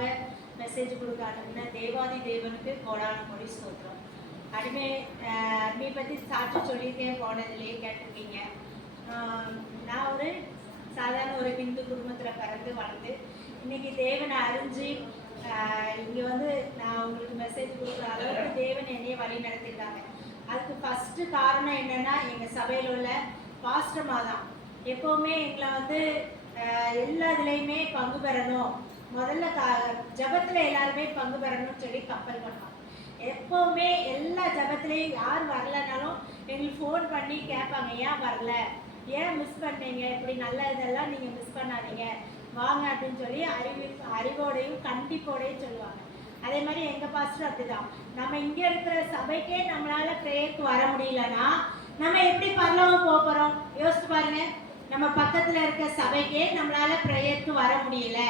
நமக்காக மெசேஜ் கொடுக்க அனுப்பின தேவாதி தேவனுக்கு கோடான மொழி ஸ்தோத்திரம். அடிமையை பற்றி சாட்சி சொல்லியிருக்கேன், போனதுலேயே கேட்டிருக்கீங்க. நான் ஒரு சாதாரண ஒரு ஹிந்து குடும்பத்தில் பிறந்து வளர்ந்து இன்னைக்கு தேவனை அறிஞ்சு இங்கே வந்து நான் உங்களுக்கு மெசேஜ் கொடுக்குற அளவுக்கு தேவன் என்னைய வழி நடத்திருக்காங்க. அதுக்கு ஃபஸ்ட்டு காரணம் என்னென்னா, எங்கள் சபையில் உள்ள பாஸ்டர்மா தான். எப்போவுமே எங்களை வந்து எல்லா இதுலேயுமே பங்கு பெறணும், முதல்ல ஜபத்தில் எல்லாருமே பங்கு பெறணும்னு சொல்லி கம்பல் பண்ணோம். எப்போவுமே எல்லா ஜபத்துலேயும் யார் வரலனாலும் எங்களுக்கு ஃபோன் பண்ணி கேட்பாங்க, ஏன் வரல, ஏன் மிஸ் பண்ணீங்க, இப்படி நல்ல இதெல்லாம் நீங்கள் மிஸ் பண்ணாதீங்க, வாங்க அப்படின்னு சொல்லி அறிவோடையும் கண்டிப்போடையும் சொல்லுவாங்க. அதே மாதிரி எங்கள் பாஸ்டர் அப்படிதான். நம்ம இங்கே இருக்கிற சபைக்கே நம்மளால் ப்ரேயருக்கு வர முடியலன்னா நம்ம எப்படி பரலோகம் போக போகிறோம்? யோசிச்சு பாருங்க. நம்ம பக்கத்தில் இருக்க சபைக்கே நம்மளால் ப்ரேயருக்கு வர முடியல,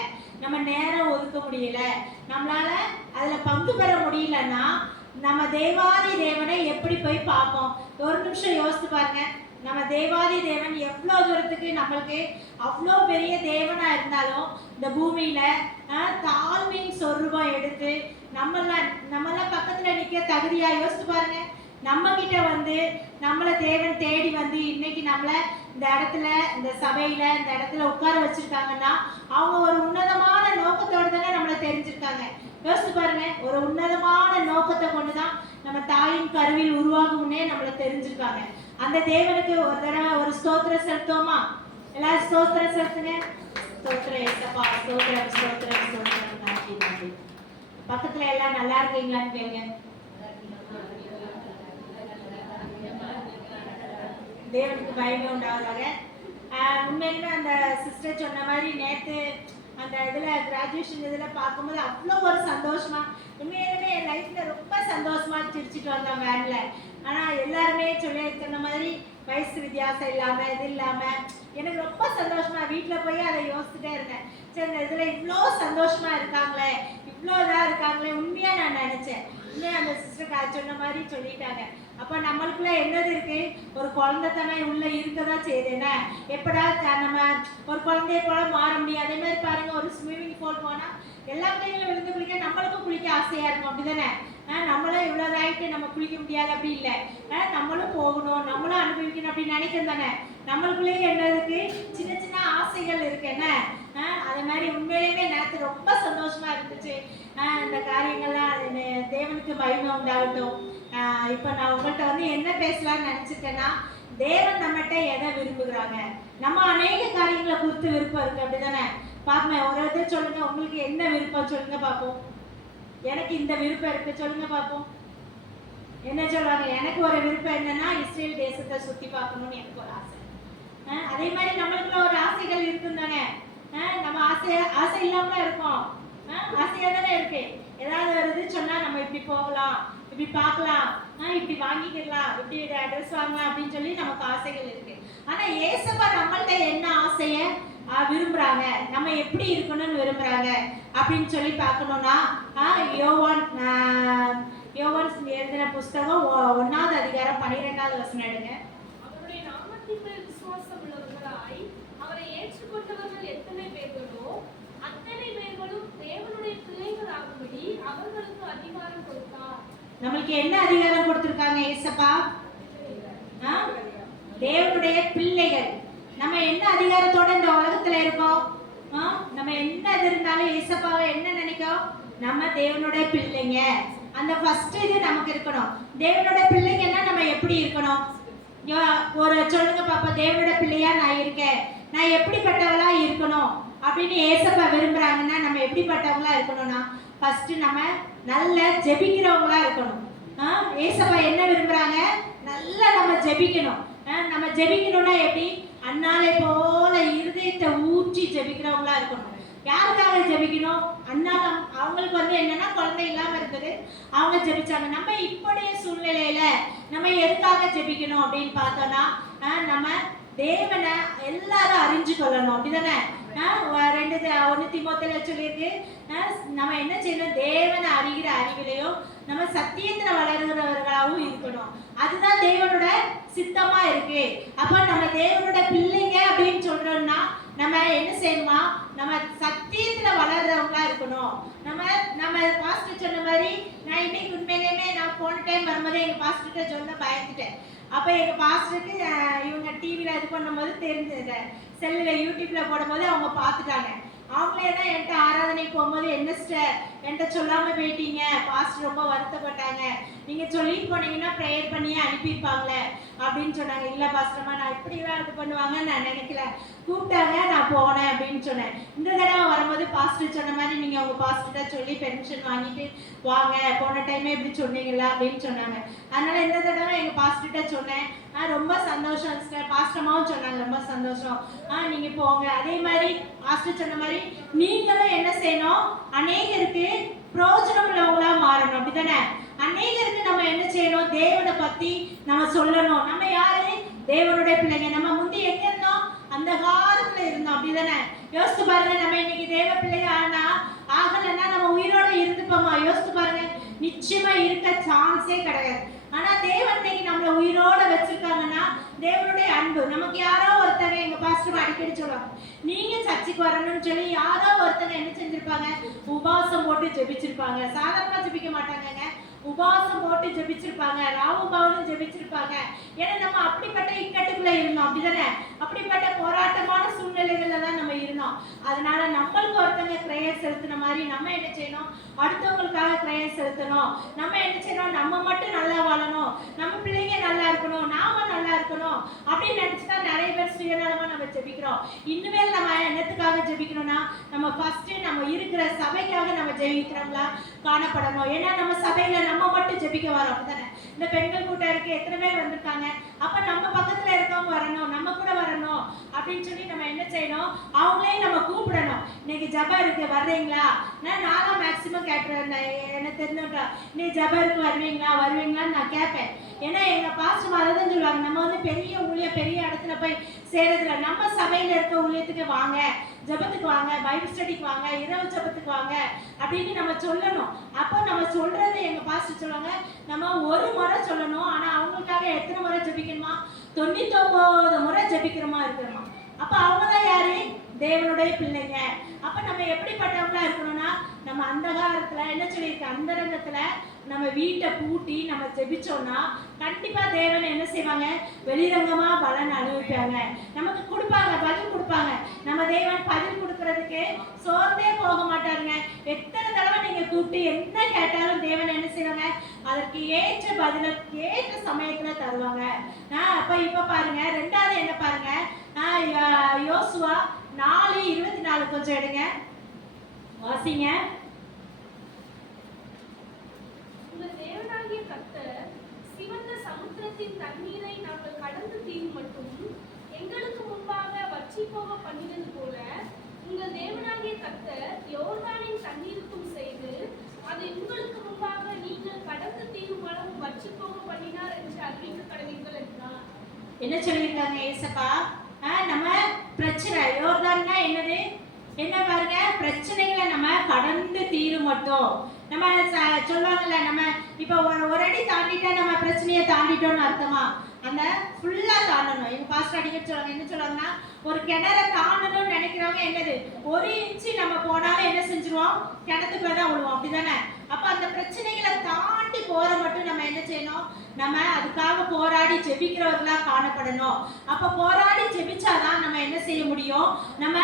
நம்ம நேரம் ஒதுக்க முடியல, நம்மளால் அதில் பங்கு பெற முடியலன்னா நம்ம தேவாதி தேவனை எப்படி போய் பார்ப்போம்? ஒரு நிமிஷம் யோசித்து பாருங்க. நம்ம தேவாதி தேவன் எவ்வளோ தூரத்துக்கு நம்மளுக்கு அவ்வளோ பெரிய தேவனாக இருந்தாலும் இந்த பூமியில் தாழ்மையின் சொரூபம் எடுத்து நம்மளாம் பக்கத்தில் நிற்க தகுதியாக யோசித்து பாருங்க. நம்மக்கிட்ட வந்து நம்மளை தேவன் தேடி வந்து இன்னைக்கு நம்மளை இந்த இடத்துல, இந்த சபையில், இந்த இடத்துல உட்கார வச்சுருக்காங்கன்னா அவங்க ஒரு உன்னதமான நோக்கத்தோடு தானே நம்மளை தெரிஞ்சிருக்காங்க. யோசிச்சு பாருங்க. ஒரு உன்னதமான நோக்கத்தை கொண்டு தான் நம்ம தாயின் கருவில் உருவாகும்னே நம்மளை தெரிஞ்சிருக்காங்க. அந்த தேவனுக்கு ஒரு தடவை ஒரு ஸ்தோத்திரம் செலுத்தோமா? எல்லாரும் ஸ்தோத்திரம் செலுத்துங்க. ஸ்தோத்திரம் ஏசப்பா, ஸ்தோத்திரம் ஸ்தோத்திரம் ஸ்தோத்திரம், நன்றி நன்றி. பக்கத்துல எல்லாம் நல்லா இருக்கீங்களான்னு கேளுங்க. தேவனுக்கு பயமே உண்டாவதாக. உண்மையிலுமே அந்த சிஸ்டர் சொன்ன மாதிரி நேற்று அந்த இதில் கிராஜுவேஷன் இதில் பார்க்கும்போது அவ்வளோ ஒரு சந்தோஷமா, உண்மையிலுமே என் லைஃப்பில் ரொம்ப சந்தோஷமாக சிரிச்சிட்டு வந்தோம் வேனில். ஆனால் எல்லாருமே சொல்லி சொன்ன மாதிரி வயசு வித்தியாசம் இல்லாமல் இது இல்லாமல் எனக்கு ரொம்ப சந்தோஷமா வீட்டில் போய் அதை யோசிச்சுட்டே இருந்தேன். சரி, இந்த இதில் இவ்வளோ சந்தோஷமாக இருக்காங்களே, இவ்வளோ இதாக இருக்காங்களே, உண்மையாக நான் நினச்சேன். உண்மையாக அந்த சிஸ்டர் சொன்ன மாதிரி சொல்லிட்டாங்க. அப்போ நம்மளுக்குள்ள என்னது இருக்கு? ஒரு குழந்தைத்தனம் உள்ள இருக்கதான் செய்யுதுன்னா எப்படா நம்ம ஒரு குழந்தைய போல மாற முடியும். அதே மாதிரி பாருங்க, ஒரு ஸ்விம்மிங் பூல் போனால் எல்லா பிள்ளைங்களும் விழுந்து குளிக்க நம்மளுக்கும் குளிக்க ஆசையா இருக்கும், அப்படிதானே? நம்மளும் இவ்வளோதாயிட்டு நம்ம குளிக்க முடியாது அப்படி இல்லை, நம்மளும் போகணும், நம்மளும் அனுபவிக்கணும் அப்படின்னு நினைக்கிறோம் தானே. நம்மளுக்குள்ளேயே என்ன இருக்கு? சின்ன சின்ன ஆசைகள் இருக்கு என்ன. அதே மாதிரி உண்மையிலேயுமே நேற்று ரொம்ப சந்தோஷமா இருந்துச்சு. இந்த காரியங்கள்லாம் தேவனுக்கு மகிமை உண்டாகட்டும். இப்போ நான் உங்கள்கிட்ட வந்து என்ன பேசலாம்னு நினச்சிருக்கேன்னா, தேவன் நம்மகிட்ட எதை விரும்புகிறாங்க? நம்ம அநேக காரியங்களை குறித்து விருப்பம் இருக்கு, அப்படிதானே? பார்ப்போம், ஒரு இது சொல்லுங்க, உங்களுக்கு என்ன விருப்பம் சொல்லுங்க பார்ப்போம். எனக்கு இந்த விருப்பம் இருக்கு சொல்லுங்க பார்ப்போம். என்ன சொல்றாங்க? எனக்கு ஒரு விருப்பம் என்னன்னா, இஸ்ரேல் தேசத்தை சுற்றி பார்க்கணும்னு எனக்கு ஒரு ஆசை. அதே மாதிரி நம்மளுக்குள்ள ஒரு ஆசைகள் இருக்கும் தானே. நம்ம ஆசை இல்லாம இருக்கோம், ஆசையா தானே இருக்கு. ஏதாவது ஒரு இது சொன்னா நம்ம இப்படி போகலாம், இப்படி பார்க்கலாம், இப்படி வாங்கிக்கலாம், இப்படி ட்ரெஸ் வாங்கலாம் அப்படின்னு சொல்லி நமக்கு ஆசைகள் இருக்கு. ஆனா ஏசப்பா நம்மள்ட்ட என்ன ஆசைய விரும்புறாங்க, நம்ம எப்படி இருக்கணும்னு விரும்புறாங்க அப்படின்னு சொல்லி பார்க்கணும்னா, யோவான் எழுதின புஸ்தகம் 1ஆவது அதிகாரம் 12வது வசனம் எடுங்க. அவருடைய நாமத்தின் மேல் விசுவாசம் உள்ளவர்களாய் அவரை ஏற்றுக்கொண்டவர்கள் எத்தனை பேர்களோ அத்தனை பேர்களும் தேவனுடைய பிள்ளைகள் ஆகும்படி அவர்களுக்கு அதிகாரம் கொடுத்தார். நம்மளுக்கு என்ன அதிகாரம் கொடுத்திருக்காங்க ஏசப்பா? தேவனுடைய பிள்ளைகள். நம்ம என்ன அதிகாரத்தோட இந்த உலகத்துல இருக்கோம்? நம்ம என்ன இருந்தாலும் ஏசப்பாவை என்ன நினைக்கும்? நம்ம தேவனுடைய பிள்ளைங்க. அந்த ஃபர்ஸ்ட் இது நமக்கு இருக்கணும். தேவனுடைய பிள்ளைங்கன்னா நம்ம எப்படி இருக்கணும்? ஒரு சொல்லுங்க பாப்பா, தேவனுடைய பிள்ளையா நான் இருக்கேன், நான் எப்படிப்பட்டவளா இருக்கணும் அப்படின்னு ஏசப்பா விரும்புறாங்கன்னா நம்ம எப்படிப்பட்டவங்களா இருக்கணும்னா, ஃபர்ஸ்ட் நம்ம நல்ல ஜெபிக்கிறவங்களா இருக்கணும். ஏசப்பா என்ன விரும்புறாங்க? நல்லா நம்ம ஜெபிக்கணும். நம்ம ஜெபிக்கணும்னா எப்படி? அன்னாலை போல இருதயத்தை ஊற்றி ஜெபிக்கிறவங்களா இருக்கணும். யாருக்காக ஜெபிக்கணும்? அண்ணாலம் அவங்களுக்கு வந்து என்னன்னா குழந்தை இல்லாம இருக்குது, அவங்க ஜெபிச்சாங்க. நம்ம இப்படியே சூழ்நிலையில நம்ம எதுக்காக ஜெபிக்கணும் அப்படின்னு பார்த்தோம்னா, நம்ம தேவனை எல்லாரும் அறிஞ்சு கொள்ளணும், அப்படிதானே? 1 தீமோத்தேயுல சொல்லியிருக்கு, நம்ம என்ன செய்யணும்? தேவனை அறிகிற அறிவிலையும் நம்ம சத்தியத்துல வளர்கிறவர்களாகவும் இருக்கணும். அதுதான் தேவனோட சித்தமா இருக்கு. அப்ப நம்ம தேவனோட பிள்ளைங்க அப்படின்னு சொல்றோம்னா நம்ம என்ன செய்யணுமா? நம்ம சத்தியத்துல வளர்றவங்களா இருக்கணும். இருக்கணும். நம்ம நம்ம பாஸ்டர் சொன்ன மாதிரி நான் இன்னைக்கு உண்மையிலேயுமே நான் போன டைம் வரும்போது எங்க பாஸ்டர்கிட்ட சொன்ன பயந்துட்டேன். அப்ப எங்க பாஸ்டருக்கு இவங்க டிவில இது பண்ணும்போது தெரிஞ்சது, செல்லுல யூடியூப்ல போடும்போது அவங்க பார்த்துட்டாங்க. அவங்களே தான் என்கிட்ட ஆராதனைக்கு போகும்போது என்ன சிஸ்டர் என்கிட்ட சொல்லாம போயிட்டீங்க, பாஸ்டர் ரொம்ப வருத்தப்பட்டாங்க, நீங்க சொல்லிட்டு போனீங்கன்னா ப்ரேயர் பண்ணியே அனுப்பியிருப்பாங்களே அப்படின்னு சொன்னாங்க. இல்ல பாஸ்டர்மா நான் இப்படிலாம் இது பண்ணுவாங்கன்னு நான் நினைக்கல, கூப்பிட்டாங்க நான் போனேன் அப்படின்னு சொன்னேன். இந்த தடவை வரும்போது பாஸ்டர் சொன்ன மாதிரி நீங்க உங்க பாஸ்டர்கிட்ட சொல்லி பெர்மிஷன் வாங்கிட்டு வாங்க, போன டைமே இப்படி சொன்னீங்களா அப்படின்னு சொன்னாங்க. அதனால இந்த தடவை எங்க பாஸ்டர்கிட்ட சொன்னேன். ரொம்ப சந்தோஷம் சிஸ்டர், பாஸ்டர்மாவும் சொன்னாங்க ரொம்ப சந்தோஷம், நீங்க போங்க. அதே மாதிரி பாஸ்டர் சொன்ன மாதிரி நீங்களும் என்ன செய்யணும், அநேகருக்கு பிரயோஜனம் உள்ளவங்களா மாறணும், அப்படிதானே? அநேகருக்கு நம்ம என்ன செய்யணும், தேவனை பத்தி நம்ம சொல்லணும். நம்ம யாரு? தேவனுடைய பிள்ளைங்க. நம்ம முந்தி எங்க இருந்தோம்? அந்த காலத்துல இருந்தோம், அப்படிதானே? யோசித்து பாருங்க, நம்ம இன்னைக்கு தேவ பிள்ளைங்க ஆகலைன்னா நம்ம உயிரோட இருந்துப்போமா? யோசித்து பாருங்க, நிச்சயமா இருக்க சான்ஸே கிடையாது. ஆனா தேவன் இன்னைக்கு நம்மளை உயிரோட வச்சிருக்காங்கன்னா தேவனுடைய அன்பு. நமக்கு யாரோ ஒருத்தங்க, எங்க பாஸ்டர் அடிக்கடி சொல்லுவாங்க, நீங்க சர்ச்சுக்கு வரணும்னு சொல்லி யாரோ ஒருத்தங்க என்ன செஞ்சிருப்பாங்க, உபவாசம் போட்டு ஜெபிச்சிருப்பாங்க. சாதாரணமா ஜெபிக்க மாட்டாங்க, உபவாசம் போட்டு ஜெபிச்சிருப்பாங்க, ராவு பவனும் ஜெபிச்சிருப்பாங்க. ஏன்னா நம்ம அப்படிப்பட்ட இக்கட்டுக்குள்ள இருந்தோம், அப்படிதானே? அப்படிப்பட்ட போராட்டமான சூழ்நிலைகள்ல தான் நம்ம இருந்தோம். அதனால நம்மளுக்கு ஒருத்தங்க பிரேயர் செலுத்தின மாதிரி நம்ம என்ன செய்யணும், அடுத்தவங்களுக்காக பிரேயர் செலுத்தணும். நம்ம என்ன செய்யணும், நம்ம மட்டும் நல்லா வாழணும், நம்ம பிள்ளைங்க நல்லா இருக்கணும், நாம நல்லா இருக்கணும் அப்படின்னு நினைச்சுதான் நிறைய பேர் சுயநலமா நம்ம ஜெபிக்கிறோம். இனிமேல் நம்ம என்னத்துக்காக ஜெபிக்கணும்னா, நம்ம ஃபர்ஸ்ட் நம்ம இருக்கிற சபைக்காக நம்ம ஜெபிக்கிறோம்ல காணப்படணும். ஏன்னா நம்ம சபையில நம்ம மட்டும் ஜெபிக்க வரோம், அப்படிதானே? இந்த பெண்கள் கூட்டம் இருக்கு, எத்தனை பேர் வந்திருக்காங்க, அப்ப நம்ம பக்கத்துல இருக்கவங்க வரணும், நம்ம கூட வரணும் அப்படின்னு சொல்லி நம்ம என்ன செய்யணும், அவங்களே நம்ம கூப்பிடணும். இன்னைக்கு ஜபம் இருக்கு, வர்றீங்களா? நானும் மேக்சிமம் கேட்டுறேன், என்ன தெரிஞ்சுட்டா நீ ஜபருக்கு வருவீங்களான்னு நான் கேட்பேன். ஏன்னா எங்க பாஸ்டர் அதை தான் சொல்லுவாங்க, நம்ம வந்து பெரிய ஊழியம் பெரிய இடத்துல போய் சேரதுல நம்ம சபையில இருக்க ஊழியத்துக்கு வாங்க, ஜபத்துக்கு வாங்க, பைபிள் ஸ்டடிக்கு வாங்க, இரவு ஜபத்துக்கு வாங்க அப்படின்னு நம்ம சொல்லணும். அப்போ நம்ம சொல்றது எங்க பாஸ்டர் சொல்லுவாங்க, நம்ம ஒரு முறை சொல்லணும், ஆனா அவங்களுக்காக எத்தனை முறை ஜபிக்கணுமா? 99 முறை ஜபிக்கிறோமா இருக்கிறோமா? அப்ப அவங்கதான் யாரு? தேவனுடைய பிள்ளைங்க. அப்ப நம்ம எப்படிப்பட்டவங்களா இருக்கணும்னா, நம்ம அந்த காலத்துல என்ன சொல்லியிருக்க, அந்தரங்கத்துல நம்ம வீட்டை பூட்டி நம்ம ஜெபிச்சோம்னா கண்டிப்பா தேவன் என்ன செய்வாங்க, வெளிரங்கமா பலன் அனுபவிப்பாங்க, நமக்கு கொடுப்பாங்க, பதில் கொடுப்பாங்க. நம்ம தேவன் பதில் கொடுக்கறதுக்கு சோர்ந்தே போக மாட்டாருங்க. எத்தனை தடவை நீங்க கூப்பிட்டு என்ன கேட்டாலும் தேவன் என்ன செய்வாங்க, அதற்கு ஏற்ற பதில ஏற்ற சமயத்துல தருவாங்க. அப்ப இப்ப பாருங்க, ரெண்டாவது என்ன பாருங்க, யோசுவா 4:24 கொஞ்சம் எடுங்க, வாசிங்க. தேவனாகிய கர்த்தர் சிவந்த சமுத்திரத்தின் தண்ணீரை நாங்கள் கடந்து தீரும் மட்டும் எங்களுக்கு முன்பாக வற்றி போக பண்ணினது போல உங்கள் தேவனாகிய கர்த்தர் யோர்தானின் தண்ணீருக்கும் செய்து அதை உங்களுக்கு முன்பாக நீங்கள் கடந்து தீரும் அளவும் வற்றி போக பண்ணினார் என்று அறிவிக்க கடவீர்கள் என்றார். என்ன சொல்லியிருக்காங்க ஏசப்பா? நம்ம பிரச்சனை, யோர்தான்னா என்னது? என்ன பாருங்க, பிரச்சனைகளை நம்ம கடந்து தீரும் மட்டும். நம்ம சொல்லுவாங்கல்ல, நம்ம இப்ப ஒரு அடி தாண்டிட்டா நம்ம பிரச்சனையை தாண்டிட்டோம்னு அர்த்தமா? அந்த ஃபுல்லா தாண்டணும். எங்க பாஸ்டர் அடிக்கடி சொல்லுவாங்க, என்ன சொல்லுவாங்கன்னா, ஒரு கிணறை தாண்டணும்னு நினைக்கிறவங்க என்னது, 1 இன்ச்சு நம்ம போனாலும் என்ன செஞ்சிருவோம், கிணத்துக்குள்ள தான் விழுவோம், அப்படிதானே? அப்ப அந்த பிரச்சனைகளை தாண்டி போற மட்டும் நம்ம என்ன செய்யணும், நம்ம அதுக்காக போராடி ஜெபிக்கிறவர்களா காணப்படணும். அப்ப போராடி ஜெபிச்சாதான் நம்ம என்ன செய்ய முடியும், நம்ம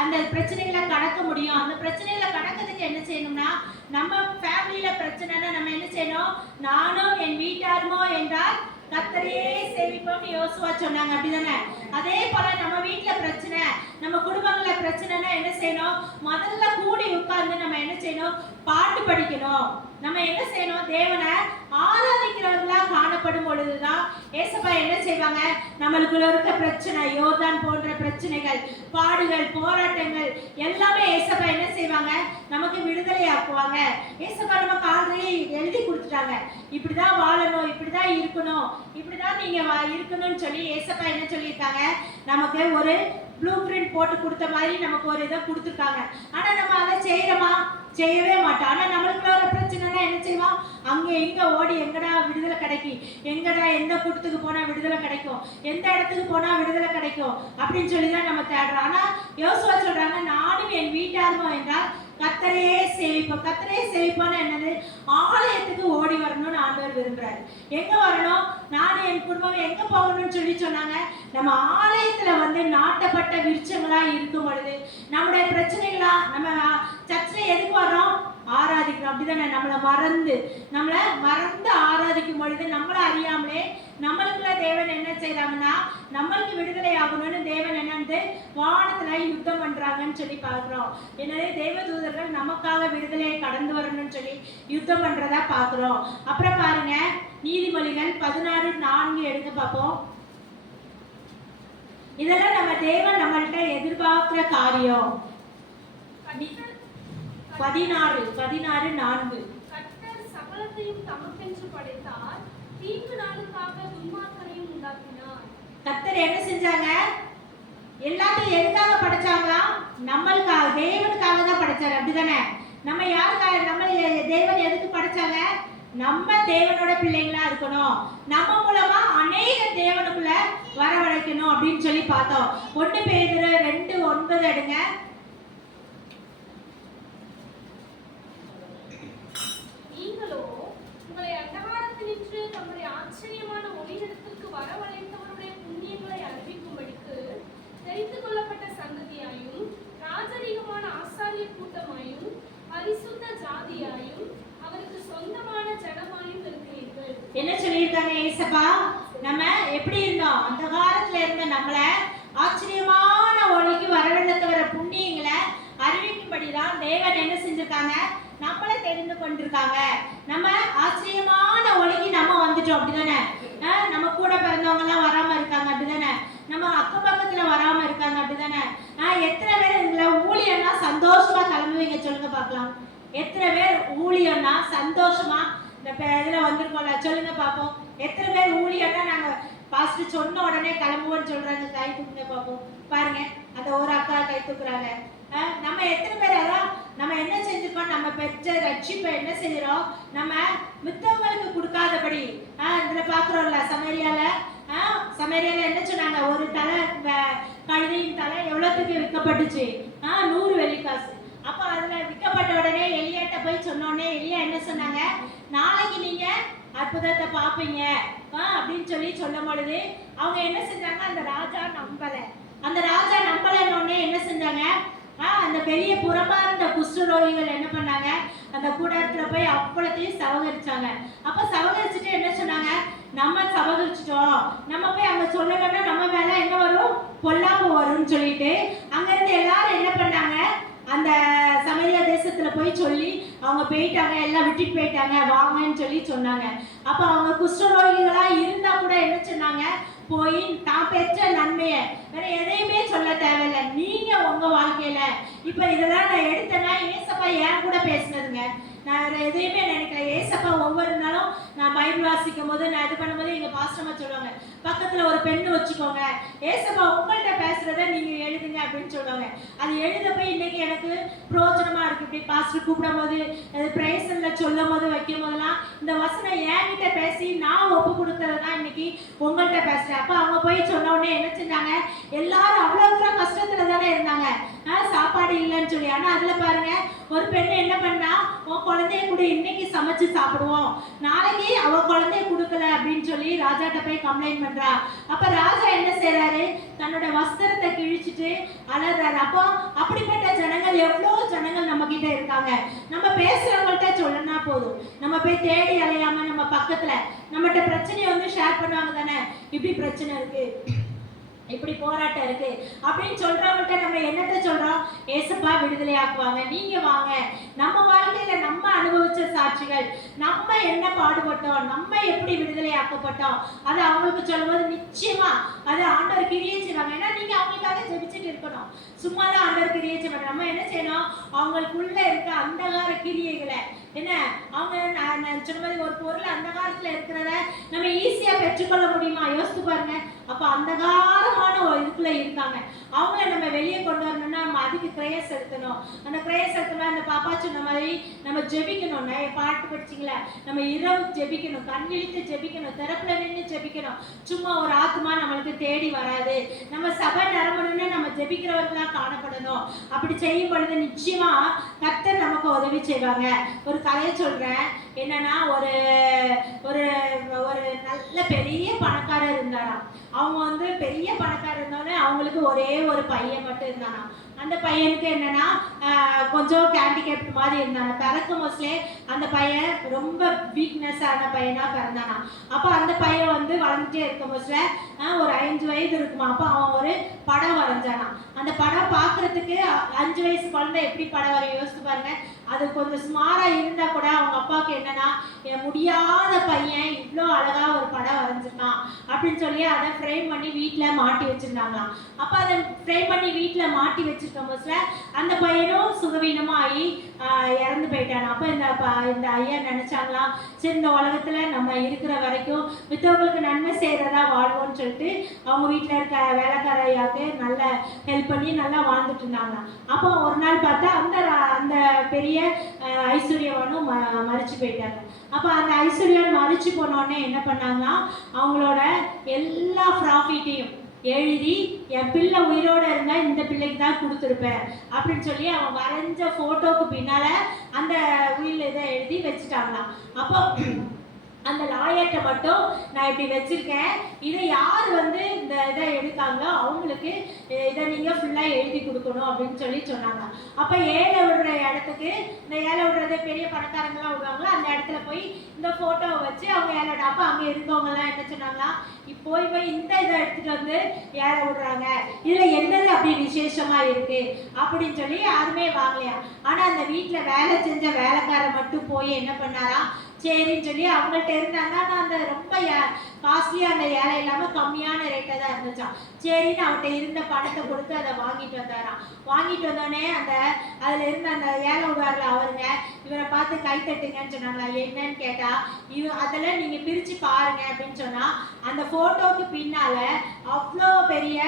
அந்த பிரச்சனைகளை கடக்க முடியும். அந்த பிரச்சனைகளை கடக்கிறதுக்கு என்ன செய்யணும்னா, நம்ம ஃபேமிலியில பிரச்சனைனா நம்ம என்ன செய்யணும், நானும் என் வீட்டாருமோ என்றால் கர்த்தரையே சேவிப்போம்னு யோசுவா சொன்னாங்க, அப்படிதானே? அதே போல நம்ம வீட்டுல பிரச்சனை, நம்ம குடும்பங்கள்ல பிரச்சனைனா என்ன செய்யணும், முதல்ல கூடி உட்கார்ந்து நம்ம என்ன செய்யணும், பாட்டு படிக்கணும். நம்ம என்ன செய்யணும், தேவனை ஆராதிக்கிறவர்களா காணப்படும் பொழுதுதான் ஏசப்பா என்ன செய்வாங்க, நம்மளுக்குள்ள இருக்க பிரச்சனை, யோர்தான் போன்ற பிரச்சனைகள், பாடுகள், போராட்டங்கள் எல்லாமே ஏசப்பா என்ன செய்வாங்க, நமக்கு விடுதலை ஆக்குவாங்க. ஏசப்பா நமக்கு ஆல்ரெடி எழுதி கொடுத்துட்டாங்க, இப்படிதான் வாழணும், இப்படிதான் இருக்கணும், இப்படிதான் நீங்க இருக்கணும்னு சொல்லி ஏசப்பா என்ன சொல்லியிருக்காங்க, நமக்கு ஒரு ப்ளூ பிரிண்ட் போட்டு கொடுத்த மாதிரி நமக்கு ஒரு இதை கொடுத்துருக்காங்க. ஆனால் நம்ம அதை செய்கிறோமா? செய்யவே மாட்டோம். ஆனால் நம்மளுக்குள்ள ஒரு பிரச்சனைனா என்ன செய்வோம்? அங்கே எங்கே ஓடி எங்கடா விடுதலை கிடைக்கும், எங்கடா எந்த கூட்டத்துக்கு போனால் விடுதலை கிடைக்கும், எந்த இடத்துக்கு போனால் விடுதலை கிடைக்கும் அப்படின்னு சொல்லி தான் நம்ம தேடுறோம். ஆனால் யோசுவா சொல்கிறாங்க, நானும் என் வீட்டாருமோ என்றால் கர்த்தரையே சேவிப்போம். கர்த்தரையே சேவிப்போன்னு என்னது? ஆலயத்துக்கு ஓடி வரணும்னு ஆண்டவர் விரும்புறாரு. எங்க வரணும்? நானும் என் குடும்பம் எங்க போகணும்னு சொல்லி சொன்னாங்க. நம்ம ஆலயத்துல வந்து நாட்டப்பட்ட விருட்சங்களா இருக்கும் பொழுது நம்முடைய பிரச்சனைகளா நம்ம சர்ச்சில் எதுக்கு வர்றோம்? ஆராதிக்கிறோம், அப்படிதானே? நம்மளை மறந்து ஆராதிக்கும் பொழுது நம்மளை அறியாமலே நம்மளுக்குள்ள தேவன் என்ன செய்யறாங்கன்னா, நம்மளுக்கு விடுதலை ஆகணும்னு தேவன் என்னன்னு வானத்துல யுத்தம் பண்றாங்கன்னு சொல்லி பார்க்கிறோம். எனவே தேவதூதர்கள் நமக்காக விடுதலையை கடந்து வரணும்னு சொல்லி யுத்தம் பண்றதா பார்க்கிறோம். அப்புறம் பாருங்க, நீதிமொழிகள் 16:4 எடுத்து பார்ப்போம். இதெல்லாம் நம்ம தேவன் நம்மள்கிட்ட எதிர்பார்க்கிற காரியம். 16:4 கர்த்தர் சகலத்தையும் தமக்கென்று படைத்தார், தீங்கு நாளுக்காக துன்மார்க்கரையும் உண்டாக்கினார். கர்த்தர் என்ன செஞ்சாங்க? எல்லாத்தையும் எதுக்காக படைச்சாங்க? நம்மளுக்காக, தேவனுக்காக தான் படைச்சாரு, அப்படிதானே? நம்ம யாருக்காக? நம்ம தேவன் எதுக்கு படைச்சாங்க? நம்ம தேவனோட பிள்ளைங்களா இருக்கணும், நம்ம மூலமா அநேக தேவனுக்குள்ள வரவழைக்கணும் அப்படின்னு சொல்லி பார்த்தோம். 1 பேதுரு 2:9 எடுங்க. நீங்களோ உங்களை அந்தகாரத்தினின்று தம்முடைய ஆச்சரியமான ஒளியிடத்திற்கு வரவழைத்தவருடைய புண்ணியங்களை அறிவிக்கும்படிக்கு தெரிந்து கொள்ளப்பட்ட சந்ததியாயும் ராஜரீகமான ஆசாரிய கூட்டமாயும் பரிசுத்த ஜாதியாயும் அவருக்கு சொந்தமான ஜனமாயும் இருக்கிறீர்கள். என்ன சொல்லியிருக்காங்க ஏசப்பா? நம்ம எப்படி இருந்தோம்? அந்த காலத்துல இருந்த நம்மளை ஆச்சரியமான ஒளிக்கு வரவழைத்தவர புண்ணியங்களை அறிவிக்கும்படிதான் தேவன் என்ன செஞ்சிருக்காங்க? நம்மளை தெரிந்து கொண்டிருக்காங்க. நம்ம ஆச்சரியமான ஒளிக்கு நம்ம வந்துட்டோம், அப்படிதானே? நம்ம கூட பிறந்தவங்க எல்லாம் வராம இருக்காங்க, அப்படிதானே? நம்ம அக்கம் பக்கத்துல வராம இருக்காங்க, அப்படிதானே? எத்தனை பேர் இதுல ஊழியம்னா சந்தோஷமா கிளம்புவீங்க? சொல்லுங்க பார்க்கலாம். எத்தனை பேர் ஊழியம்னா சந்தோஷமா இந்த இதுல வந்திருக்கோம்ல? சொல்லுங்க பார்ப்போம். எத்தனை பேர் ஊழியம்னா நாங்க பாஸ்டர் சொன்ன உடனே கிளம்புவோம்னு சொல்றாங்க? கை தூக்குங்க பார்ப்போம். பாருங்க, அந்த ஒரு அக்கா கை தூக்குறாங்க. நம்ம எத்தனை பேர் அதான் நம்ம என்ன செஞ்சிருக்கோம்? நம்ம பெற்ற ரட்சிப்பை என்ன செய்யறோம்? நம்ம மித்தவங்களுக்கு கொடுக்காதபடி இதுல பாக்குறோம்ல, சமரியால என்ன சொன்னாங்க? ஒரு தலை கழுதையின் தலை எவ்வளவுக்கு விற்கப்பட்டுச்சு? 100 வெள்ளிக்காசு. அப்ப அதுல விற்கப்பட்ட உடனே எலியாட்ட போய் சொன்ன உடனே எலியா என்ன சொன்னாங்க? நாளைக்கு நீங்க அற்புதத்தை பார்ப்பீங்க அப்படின்னு சொல்லி சொல்லும் பொழுது அவங்க என்ன செஞ்சாங்க? அந்த ராஜா நம்பலன்னு என்ன செஞ்சாங்க? அந்த பெரிய புறமா இருந்த குஷ்டரோகிகள் என்ன பண்ணாங்க? அந்த கூடத்துல போய் அப்பளத்தையும் சவகரிச்சாங்க. அப்ப சவகரிச்சுட்டு என்ன சொன்னாங்க? நம்ம சவகரிச்சிட்டோம், நம்ம போய் அங்க சொல்லலன்னா நம்ம மேல என்ன வரும்? பொல்லாப்பு வரும்னு சொல்லிட்டு அங்க இருந்து எல்லாரும் என்ன பண்ணாங்க? அந்த சமரியா தேசத்துல போய் சொல்லி அவங்க போயிட்டாங்க, எல்லாம் விட்டுட்டு போயிட்டாங்க, வாங்கன்னு சொல்லி சொன்னாங்க. அப்ப அவங்க குஷ்டரோகிகளா இருந்தா கூட என்ன சொன்னாங்க? போய் தான் பெற்ற நன்மையை வேற எதையுமே சொல்ல தேவையில்லை. நீங்க உங்க வாழ்க்கையில இப்ப இதெல்லாம் நான் எடுத்தேன்னா ஏசப்பா ஏன் கூட பேசினதுங்க. நான் வேற எதையுமே நினைக்கல. ஏசப்பா ஒவ்வொரு நாளும் நான் பைபிள் வாசிக்கும் போது, நான் இது பண்ணும்போது எங்க பாஸ்டர்மா சொல்லுவாங்க, பக்கத்துல ஒரு பெண்ணு வச்சுக்கோங்க, ஏசப்பா உங்கள்கிட்ட பேசுறத நீங்க எழுதுங்க அப்படின்னு சொல்லுவாங்க. அது எழுத போய் இன்னைக்கு எனக்கு பிரயோஜனமா இருக்கு. இப்படி பாஸ்டர் கூப்பிடும் போது, பிரைஸ்ல சொல்லும் போது, வைக்கும் போதெல்லாம் இந்த வசனம் என்கிட்ட பேசி நான் ஒப்பு கொடுத்ததுதான் இன்னைக்கு உங்கள்கிட்ட பேசுறேன். அப்ப அவங்க போய் சொன்ன உடனே என்ன செஞ்சாங்க? எல்லாரும் அவ்வளவு கஷ்டத்துல தானே இருந்தாங்க, சாப்பாடு இல்லைன்னு சொல்லி. ஆனா அதுல பாருங்க, ஒரு பெண்ணு என்ன பண்ணா? உன் குழந்தைய கூட இன்னைக்கு சமைச்சு சாப்பிடுவோம், நாளைக்கு அவ குழந்தைய கொடுக்கல அப்படின்னு சொல்லி ராஜாட்ட போய் கம்ப்ளைண்ட் பண்றா. அப்ப ராஜா என்ன செய்யறாரு? தன்னோட வஸ்திரத்தை கிழிச்சிட்டு அலறாரு. அப்போ அப்படிப்பட்ட ஜனங்கள் எவ்வளவு ஜனங்கள் நம்ம கிட்ட இருக்காங்க. நம்ம பேசுறவங்கள்ட்ட சொல்லனா போதும், நம்ம போய் தேடி அலையாம நம்ம பக்கத்துல நம்மகிட்ட பிரச்சனையை வந்து ஷேர் பண்ணுவாங்க தானே, இப்படி பிரச்சனை இருக்கு, இப்படி போராட்டம் இருக்கு அப்படின்னு சொல்றவங்கள்ட்ட நம்ம என்னத்த சொல்றோம்? ஏசப்பா விடுதலை ஆக்குவாங்க, நீங்க வாங்க. நம்ம வாழ்க்கையில நம்ம அனுபவிச்ச சாட்சிகள், நம்ம என்ன பாடுபட்டோம், நம்ம எப்படி விடுதலை ஆக்கப்பட்டோம், அதை அவங்களுக்கு சொல்லும்போது நிச்சயமா அது ஆண்டவர் கிரியை செய்வாங்க. ஏன்னா நீங்க அவங்களுக்காக ஜெபிச்சுட்டு இருக்கணும், சும்மாதான் ஆண்டவர் கிரியை செய்வாங்க. நம்ம என்ன செய்யணும்? அவங்களுக்குள்ள இருக்க அந்தகார கிரியைகளை என்ன அவங்க நான் சொன்ன மாதிரி ஒரு பொருள் அந்த காலத்துல இருக்கிறத நம்ம ஈஸியா பெற்றுக்கொள்ள முடியுமா? யோசித்து பாருங்க. அப்போ அந்தகாரமான ஒரு இதுக்குள்ள இருக்காங்க. அவங்கள நம்ம வெளியே கொண்டு வரணும்னா நம்ம அதுக்கு கிரேஸ் செலுத்தணும். அந்த கிரேஸ் செலுத்தணும். அந்த பாப்பா சொன்ன மாதிரி நம்ம ஜெபிக்கணும். பாட்டு படிச்சிங்களே, நம்ம இரவு ஜெபிக்கணும், கண்ணிழித்து ஜெபிக்கணும், திறப்புல நின்று ஜெபிக்கணும். சும்மா ஒரு ஆத்மா நம்மளுக்கு தேடி வராது. நம்ம சபை நிரம்பணும்னு நம்ம ஜெபிக்கிறவர்களா காணப்படணும். அப்படி செய்யும் பொழுது நிச்சயமா கர்த்தர் நமக்கு உதவி செய்வாங்க. ஒரு கதையை சொல்றேன். என்னன்னா, ஒரு ஒரு ஒரு நல்ல பெரிய பணக்காரர் இருந்தாராம். அவங்க பெரிய பணக்காரர் இருந்தோடனே அவங்களுக்கு ஒரே ஒரு பையன் மட்டும் இருந்தானா. அந்த பையனுக்கு என்னன்னா கொஞ்சம் ஹேண்டிகேப்ட் மாதிரி இருந்தாங்க. பிறக்கும் போதுலே அந்த பையன் ரொம்ப வீக்னஸான பையனா பிறந்தானா. அப்போ அந்த பையன் வளர்ந்துட்டே இருக்கும் போதுல ஒரு 5 வயது இருக்குமா. அப்போ அவன் ஒரு படம் வரைஞ்சானா. அந்த படம் பார்க்கறதுக்கு 5 வயசு குழந்தை எப்படி படம் வரைய யோசிச்சு பாருங்க. அது கொஞ்சம் ஸ்மாரா இருந்தா கூட அவங்க அப்பாவுக்கு என்னன்னா, என் முடியாத பையன் இவ்வளோ அழகா ஒரு படம் வரைஞ்சிருக்கான் அப்படின்னு சொல்லி அதை ஃப்ரேம் பண்ணி வீட்டில் மாட்டி வச்சிருந்தாங்களாம். அப்போ அதை ஃப்ரேம் பண்ணி வீட்டில் மாட்டி வச்சிருக்கும் போதுல அந்த பையனும் சுகவீனமாகி இறந்து போயிட்டான். அப்போ இந்த ஐயா நினைச்சாங்களாம், சரி இந்த உலகத்துல நம்ம இருக்கிற வரைக்கும் மித்தவங்களுக்கு நன்மை செய்யறதா வாழ்வோம்னு சொல்லிட்டு அவங்க வீட்டில் இருக்க வேலைக்கார ஐயாவுக்கு நல்ல ஹெல்ப் பண்ணி நல்லா வாழ்ந்துட்டு இருந்தாங்க. அப்போ ஒரு நாள் பார்த்தா அந்த பெரிய ஐஸ்வர்யவானும் மறிச்சு போயிட்டாங்க. அப்போ அந்த ஐஸ்வர்யான் மறிச்சு போனோடனே என்ன பண்ணாங்கன்னா, அவங்களோட எல்லா ப்ராஃபிட்டையும் எழுதி என் பிள்ளை உயிரோட இருந்தா இந்த பிள்ளைக்கு தான் கொடுத்துருப்பேன் அப்படின்னு சொல்லி அவன் வரைஞ்ச போட்டோக்கு பின்னால அந்த உயிர் இதை எழுதி வச்சுட்டாங்களாம். அப்போ அந்த லாயர்கிட்ட மட்டும் நான் இப்படி வச்சிருக்கேன், இதை யார் இந்த இதை எடுத்தாங்களோ அவங்களுக்கு இதை நீங்க ஃபுல்லா எழுதி கொடுக்கணும் அப்படின்னு சொல்லி சொன்னாங்க. அப்ப ஏழை விடுற இடத்துக்கு, இந்த ஏழை விடுறது பெரிய பணக்காரங்களாம் விடுவாங்களோ அந்த இடத்துல போய் இந்த போட்டோவை வச்சு அவங்க ஏழை. அப்ப அங்க இருக்கவங்க எல்லாம் என்ன சொன்னாங்களா, போய் இந்த இதை எடுத்துட்டு ஏழை விடுறாங்க, இதுல என்னது அப்படி விசேஷமா இருக்கு அப்படின்னு சொல்லி யாருமே வாங்கலையா. ஆனா அந்த வீட்டுல வேலை செஞ்ச வேலைக்காரர் மட்டும் போய் என்ன பண்ணாரா, சரின்னு சொல்லி அவங்கள்ட்ட இருந்தாங்க. அந்த ரொம்ப காஸ்ட்லியாக அந்த ஏழை இல்லாமல் கம்மியான ரேட்டை தான் இருந்துச்சான். சரின்னு அவர்கிட்ட இருந்த பணத்தை கொடுத்து அதை வாங்கிட்டு வந்தாராம். வாங்கிட்டு வந்தோடனே அதில் இருந்த அந்த ஏழை விடுவார்ல அவருங்க இவரை பார்த்து கை தட்டுங்கன்னு சொன்னாங்களா. என்னன்னு கேட்டால் அதெல்லாம் நீங்கள் பிரித்து பாருங்க அப்படின்னு சொன்னால் அந்த ஃபோட்டோவுக்கு பின்னால் அவ்வளோ பெரிய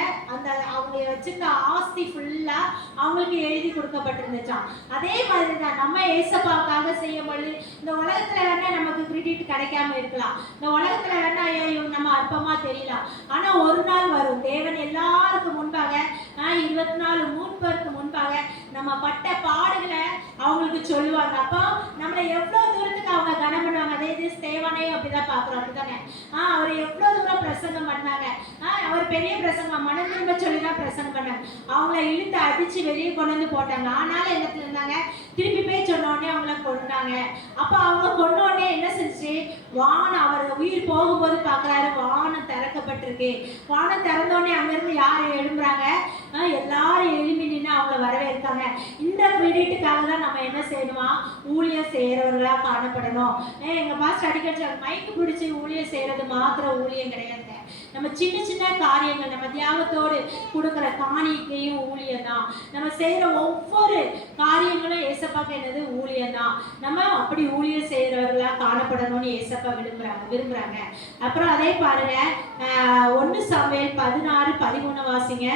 அவங்க வச்சிருந்த ஆஸ்தி ஃபுல்லாக அவங்களுக்கு எழுதி கொடுக்கப்பட்டிருந்துச்சான். அதே மாதிரி தான் நம்ம ஏசப்பாவுக்காக செய்யும் பொழுது இந்த உலகத்தில் வேணா நமக்கு கிரெடிட் கிடைக்காம இருக்கலாம். இந்த உலகத்துல வேணா நம்ம அற்பமா தெரியலாம். ஆனா ஒரு நாள் வரும், தேவன் எல்லாருக்கும் முன்பாக 24 மூப்பருக்கு முன்பாக நம்ம பட்ட பாடுகளை அவங்களுக்கு சொல்லுவாங்க. அப்போ நம்மளை எவ்வளவு தூரத்துக்கு அவங்க கனம் பண்ணுவாங்க. அதே இது ஸ்தேவானையும் அப்படிதான் பாக்குறோம். அப்படித்தானே அவர் எவ்வளவு தூரம் பிரசங்கம் பண்ணாங்க. அவர் பெரிய பிரசங்கம் மனம் திரும்ப சொல்லிதான் பிரசங்கம் பண்ணாங்க. அவங்கள இழுத்து அடிச்சு வெளியே கொண்டு போட்டாங்க. ஆனாலும் என்னத்துல இருந்தாங்க, திருப்பி போய் சொன்ன உடனே அவங்கள கொண்டாங்க. அப்ப அவங்க கொண்ட உடனே என்ன செஞ்சு, வானம் அவர் உயிர் போகும்போது பாக்குறாரு, வானம் திறக்கப்பட்டிருக்கு. வானம் திறந்த உடனே அங்கிருந்து யார் எழும்புறாங்க, எல்லாரும் எழுப்பி நின்று அவங்கள வரவேற்காங்க. இந்த கிரெடிட்டுக்காக தான் நம்ம என்ன செய்யணுமா, ஊழியம் செய்யறவர்களா காணப்படணும். எங்க பாஸ்டர் அடிக்கடி மைக்கு பிடிச்சி ஊழியம் செய்யறது மாத்திர ஊழியம் கிடையாது. நம்ம சின்ன சின்ன காரியங்கள், நம்ம தியாகத்தோடு கொடுக்குற காணிக்கையும் ஊழியம் தான். நம்ம செய்யற ஒவ்வொரு காரியங்களும் ஏசப்பாக்கு என்னது, ஊழியம் தான். நம்ம அப்படி ஊழியம் செய்யறவர்களா காணப்படணும்னு ஏசப்பா விரும்புறாங்க. அப்புறம் அதே பாருங்க, 1 சாமுவேல் 16:13 வாசிங்க.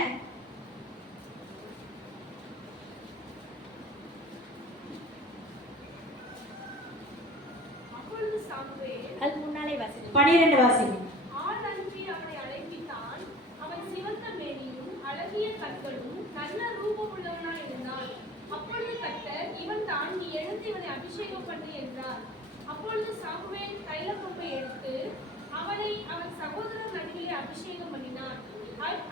அதுக்கு முன்னாலே வாசிங்க, 12 வாசிங்க. அபிஷேகம் பண்ணு என்றார். அப்பொழுது சாமுவேல் தைலக்கொம்பை எடுத்து அவனை அவன் சகோதரர் நடுவிலே அபிஷேகம் பண்ணினார்.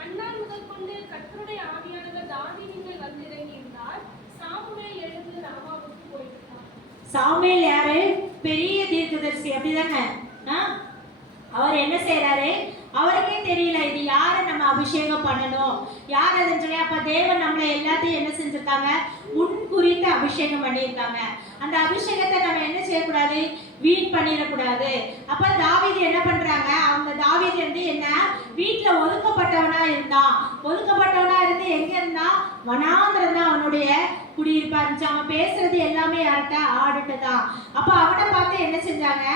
அந்நாள் முதல் கொண்டு கர்த்தருடைய ஆவியானவர் தாவீதின் மேல் வந்து இறங்கி இருந்தார். சாமுவேல் எழுந்து ராமாவுக்கு போய்விட்டார். சாமுவேல் யாரு, பெரிய தீர்க்கதரிசி அப்படிதானே. அவர் என்ன செய்யறாரு, அவருக்கே தெரியல இது யாரை நம்ம அபிஷேகம் பண்ணணும், யார் அதுன்னு சொல்லி. அப்ப தேவன் நம்மளை எல்லாத்தையும் என்ன செஞ்சிருக்காங்க, முன்குறித்து அபிஷேகம் பண்ணியிருக்காங்க. அந்த அபிஷேகத்தை நம்ம என்ன செய்யக்கூடாது, வீண் பண்ணிடக்கூடாது. அப்ப தாவீது என்ன பண்றாங்க, அவங்க தாவீது என்ன வீட்டுல ஒதுக்கப்பட்டவனா இருந்தான். ஒதுக்கப்பட்டவனா இருந்து எங்க இருந்தா, வனாந்திரம் தான் அவனுடைய குடியிருப்பா இருந்துச்சு. அவன் பேசுறது எல்லாமே யார்கிட்ட? ஆடுட்டு தான். அப்ப அவனை பார்த்து என்ன செஞ்சாங்க?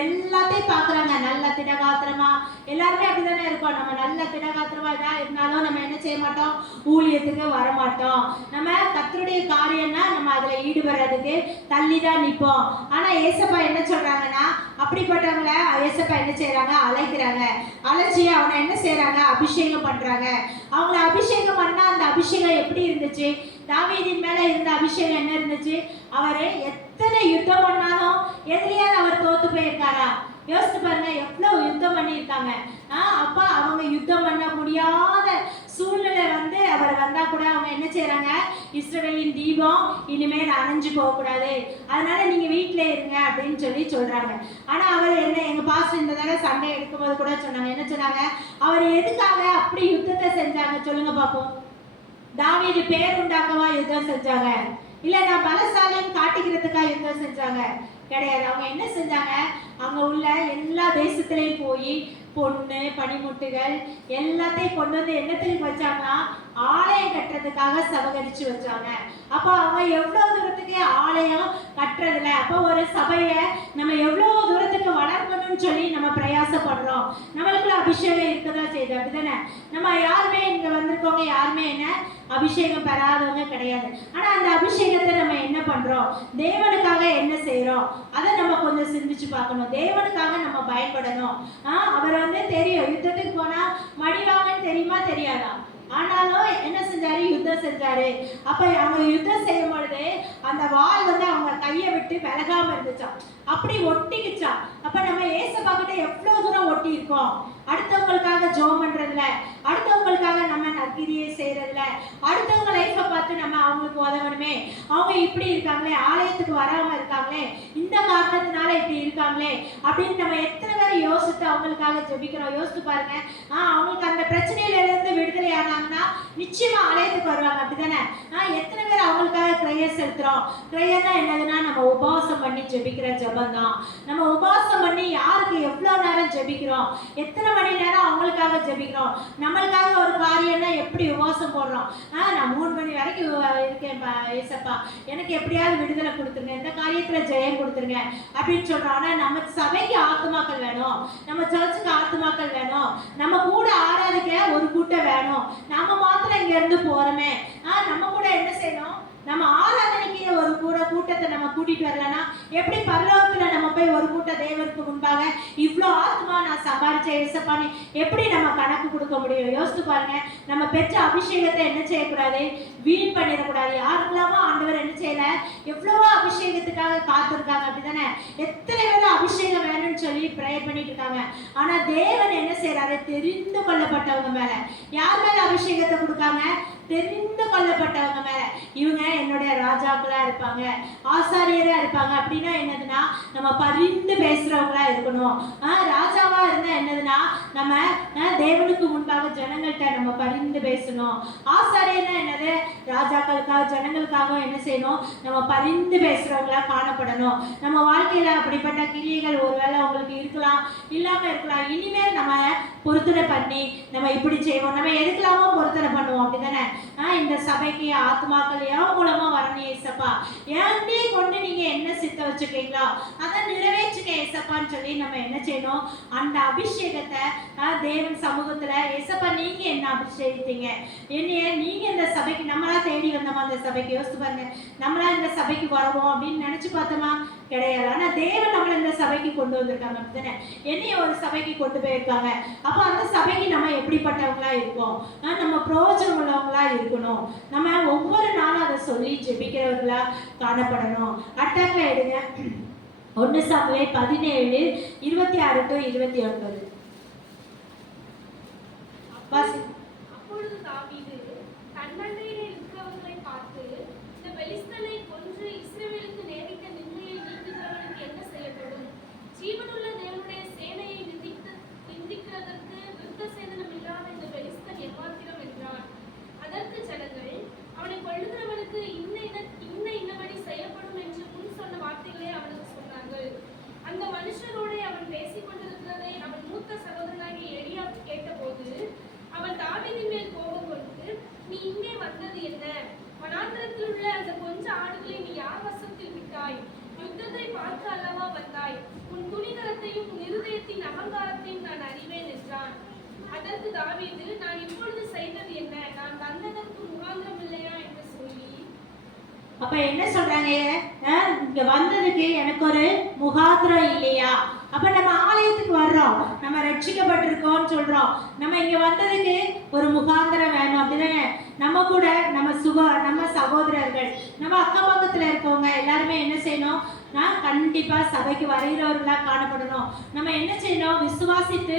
எல்லாத்தையும் பாக்குறாங்க. நல்ல திடகாத்திரமா, எல்லாருமே அப்படிதானே இருக்கோம். நம்ம நல்ல திடகாத்திரமா இருந்தாலும் நம்ம என்ன செய்ய மாட்டோம்? ஊழியத்துக்கு வரமாட்டோம். நம்ம கர்த்தருடைய காரியம்னா நம்ம அதுல ஈடுபடுறதுக்கு தள்ளி தான் நிற்போம். ஆனா ஏசப்பா என்ன சொல்றாங்கன்னா, அப்படிப்பட்டவங்கள ஏசப்பா என்ன செய்யறாங்க? அழைக்கிறாங்க. அழைச்சி அவனை என்ன செய்யறாங்க? அபிஷேகம் பண்றாங்க. அவங்கள அபிஷேகம் பண்ணா அந்த அபிஷேகம் எப்படி இருந்துச்சு? தாவீதின் மேல இருந்த அபிஷேகம் என்ன இருந்துச்சு? அவரு எத்தனை யுத்தம் பண்ணாலும் எதுலயாவது அவர் தோத்து போயிருக்காரா? யோசித்து பாருங்க, எவ்வளவு யுத்தம் பண்ணியிருக்காங்க. அப்ப அவங்க யுத்தம் பண்ண முடியாத சூழ்நிலை அவர் வந்தா கூட அவங்க என்ன செய்யறாங்க? இஸ்ரவேலின் தீபம் இனிமேல் அணைஞ்சு போக கூடாது, அதனால நீங்க வீட்டுல இருங்க அப்படின்னு சொல்றாங்க. ஆனா அவர் என்ன, எங்க பாஸ்டர் இந்த தடவை சண்டை எடுக்கும்போது கூட சொன்னாங்க, என்ன சொன்னாங்க? அவர் எதுக்காக அப்படி யுத்தத்தை செஞ்சாங்க சொல்லுங்க பாப்போம். தாவீது பேர் உண்டாக்கவா யுத்தம் செஞ்சாங்க? இல்ல நான் பலசாலின்னு காட்டிக்கிறதுக்கா யுத்தம் செஞ்சாங்க? கிடையாது. அவங்க என்ன செஞ்சாங்க? அங்க உள்ள எல்லா தேசத்திலையும் போய் பொண்ணு பனிமுட்டுகள் எல்லாத்தையும் கொண்டு வந்து என்னத்துக்கு வச்சாங்கன்னா ஆலயம் கட்டுறதுக்காக சபகரிச்சு வச்சாங்க. அப்ப அவங்க எவ்வளவு தூரத்துக்கு ஆலயம் கட்டுறதுல, அப்ப ஒரு சபைய நம்ம எவ்வளவு தூரத்துக்கு வளர்க்கணும்னு சொல்லி நம்ம பிரயாசப்படுறோம். நம்மளுக்குள்ள அபிஷேகம் இருக்கதான் செய்யுது, அப்படிதானே? நம்ம யாருமே இங்க வந்திருக்கவங்க யாருமே என்ன அபிஷேகம் பெறாதவங்க கிடையாது. ஆனா அந்த அபிஷேகத்தை நம்ம என்ன பண்றோம்? தேவனுக்காக என்ன செய்யறோம்? அதை நம்ம கொஞ்சம் சிந்திச்சு பார்க்கணும். தேவனுக்காக நம்ம பயன்படணும். அவர் தெரியும், யுத்தத்துக்கு போனா மடிவாங்கன்னு தெரியுமா தெரியாதா? ஆனாலும் என்ன செஞ்சாரு? யுத்தம் செஞ்சாரு. அப்ப அவங்க யுத்தம் செய்யும் பொழுது அந்த வாள் அவங்க கையை விட்டு விலகாம இருந்துச்சான், அப்படி ஒட்டிக்குச்சான். அப்ப நம்ம ஏசப்பா கிட்ட எவ்வளவு தூரம் ஒட்டி இருக்கோம்? அடுத்தவங்களுக்காக ஜெபம் பண்றதுல, அடுத்தவங்களுக்காக நம்ம நற்கிரியை செய்யறதுல, அடுத்தவங்க லைஃபை பார்த்து நம்ம அவங்களுக்கு உதவணுமே, அவங்க இப்படி இருக்காங்களே, ஆலயத்துக்கு வராம இருக்காங்களே, இந்த காரணத்தினால இப்படி இருக்காங்களே அப்படின்னு நம்ம எத்தனை பேர் யோசித்து அவங்களுக்காக ஜெபிக்கிறோம்? யோசித்து பாருங்க. அவங்களுக்கு அந்த பிரச்சனையில இருந்து விடுதலை ஆனாங்கன்னா நிச்சயமா ஆலயத்துக்கு வருவாங்க, அப்படிதானே? எத்தனை பேர் அவங்களுக்காக பிரேயர் செலுத்துறோம்? பிரேயர்னா என்னதுன்னா நம்ம உபவாசம் பண்ணி ஜெபிக்கிற ஜெபம் தான். நம்ம உபவாசம் பண்ணி யாருக்கு எவ்வளவு நேரம் ஜெபிக்கிறோம்? எத்தனை மணி நேரம் அவங்களுக்காக ஜெபிக்கிறோம்? நம்மளுக்காக ஒரு காரியம்னா எப்படி உபவாசம் போடுறோம்? நான் 3 மணி வரைக்கும் இருக்கேன் ஏசப்பா, எனக்கு எப்படியாவது விடுதலை கொடுத்துருங்க, இந்த காரியத்துல ஜெயம் கொடுத்துருங்க அப்படின்னு சொல்றோம். ஆனா நம்ம சபைக்கு ஆத்துமாக்கள் வேணும், நம்ம சர்ச்சுக்கு ஆத்துமாக்கள் வேணும், நம்ம கூட ஆராதிக்க ஒரு கூட்டம் வேணும். நம்ம மாத்திரம் இங்க இருந்து போறோமே, நம்ம கூட என்ன செய்யணும்? நம்ம ஆராதனைக்கு ஒரு கூட்டத்தை நம்ம கூட்டிட்டு வரலன்னா எப்படி பரலோகத்துல நம்ம போய் ஒரு கூட்ட தேவருக்கு முன்பாக இவ்வளோ ஆத்மா நான் சம்பாரிச்ச ஏசப்பான்னு எப்படி நம்ம கணக்கு கொடுக்க முடியும்? யோசித்து பாருங்க. நம்ம பெற்ற அபிஷேகத்தை என்ன செய்யக்கூடாது? வீண் பண்ணிடக்கூடாது. யாருக்கெல்லாமோ ஆண்டவர் என்ன செய்யல, எவ்வளவோ அபிஷேகத்துக்காக காத்திருக்காங்க, அப்படிதானே? எத்தனை பேர் அபிஷேகம் வேணும்னு சொல்லி ப்ரேயர் பண்ணிட்டு இருக்காங்க. ஆனா தேவன் என்ன செய்யறாரு? தெரிந்து கொள்ளப்பட்டவங்க மேல. யார் மேல அபிஷேகத்தை கொடுக்காங்க? தெரிந்து கொள்ளப்பட்டவங்க மேல. இவங்க என்னுடைய ராஜாக்களா இருப்பாங்க, ஆசாரியரா இருப்பாங்க. அப்படின்னா என்னதுன்னா நம்ம பரிந்து பேசுறவங்களா இருக்கணும். ராஜாவா இருந்தா என்னதுன்னா நம்ம தேவனுக்கு முன்பாக ஜனங்கள்கிட்ட நம்ம பரிந்து பேசணும். ஆசாரியர்னா என்னது? ராஜாக்களுக்காக ஜனங்களுக்காக என்ன செய்யணும்? நம்ம பரிந்து பேசுறவங்களா காணப்படணும். நம்ம வாழ்க்கையில அப்படிப்பட்ட கிரியைகள் ஒருவேளை உங்களுக்கு இருக்கலாம், இல்லாம இருக்கலாம். இனிமேல் நம்ம பொருத்தனை பண்ணி நம்ம இப்படி செய்வோம். நம்ம எதுக்கெல்லாமோ பொருத்தனை பண்ணுவோம், அப்படிதானே? இந்த சபைக்கு ஆத்மாக்கள் என் மூலமா வரணும் ஏசப்பா, ஏன்டே கொண்டு நீங்க என்ன சித்த வச்சுக்கீங்களோ அதை நிறைவேற்றுங்க ஏசப்பான்னு சொல்லி நம்ம என்ன செய்யணும்? அந்த அபிஷேகத்தை தேவன் சமூகத்துல, ஏசப்பா நீங்க என்ன அபிஷேகித்தீங்க, என்னைய நீங்க இந்த சபைக்கு, நம்மளா தேடி வந்தோமா அந்த சபைக்கு? யோசித்து பாருங்க. நம்மளா இந்த சபைக்கு வருவோம் அப்படின்னு நினைச்சு பார்த்தோமா? கிடையாது. ஆனா தேவன் நம்மள இந்த சபைக்கு கொண்டு வந்திருக்காங்க, அப்படித்தானே? என்னைய ஒரு சபைக்கு கொண்டு போயிருக்காங்க. அப்ப அந்த சபைக்கு நம்ம எப்படிப்பட்டவங்களா இருக்கோம்? நம்ம பிரயோஜனம் உள்ளவங்களா இருக்கணும். நம்ம ஒவ்வொரு நாளும் அதை சொல்லி ஜெபிக்கிறவர்களா காணப்படணும். அட்டாக்ல எடுங்க 1 சாமுவேல் 17:26-29. அப்பொழுது தாவீது தன்னண்டையிலே இருக்கிறவர்களை பார்த்து, இந்த பெலிஸ்தனை கொன்று இஸ்ரவேலுக்கு நேரிட்ட நிந்தையை நீக்குகிறவனுக்கு என்ன செய்யப்படும்? ஜீவனுள்ள தேவனுடைய சேனையை நிந்திக்கிறதற்கு விருத்த சேதனம் இல்லாத இந்த பெலிஸ்தன் எவ்வாத்திரம் என்றார். அதற்கு ஜனங்கள், அவனை கொள்ளுகிறவனுக்கு இன்னபடி செய்யப்படும் என்று முன் சொன்ன வார்த்தைகளே அவனுக்கு சொன்னார்கள். அந்த மனுஷரோட அவன் பேசிக் கொண்டிருக்கிறதை அவன் மூத்த சகோதரனாகிய எலியாப் கேட்டபோது, அவன் வந்தது என்ன? வனாந்திரத்தில் உள்ள அந்த கொஞ்ச ஆடுகளை நீ யார் வசத்தில் விட்டாய்? யுத்தத்தை பார்த்து அல்லவா வந்தாய்? உன் துணிகரத்தையும் உன் இருதயத்தின் அகங்காரத்தையும் நான் அறிவேன் என்றான். அதற்கு தாவீது, நான் இப்பொழுது செய்தது என்ன? நான் வந்ததற்கு முகாந்திரம் இல்லையா என்று சொல்லி. அப்ப என்ன சொல்றாங்க, இங்க வந்ததுக்கு எனக்கு ஒரு முகாந்திரம் இல்லையா? அப்ப நம்ம ஆலயத்துக்கு வர்றோம், நம்ம ரட்சிக்கப்பட்டிருக்கோம்னு சொல்றோம், நம்ம இங்க வந்ததுக்கு ஒரு முகாந்திரம் வேணும், அப்படிதானே? நம்ம கூட நம்ம சகோதரர்கள், நம்ம அக்கம் பக்கத்துல இருக்கவங்க எல்லாருமே என்ன செய்யணும்? நான் கண்டிப்பா சபைக்கு வருகிறவர்களா காணப்படணும். நம்ம என்ன செய்யணும்? விசுவாசித்து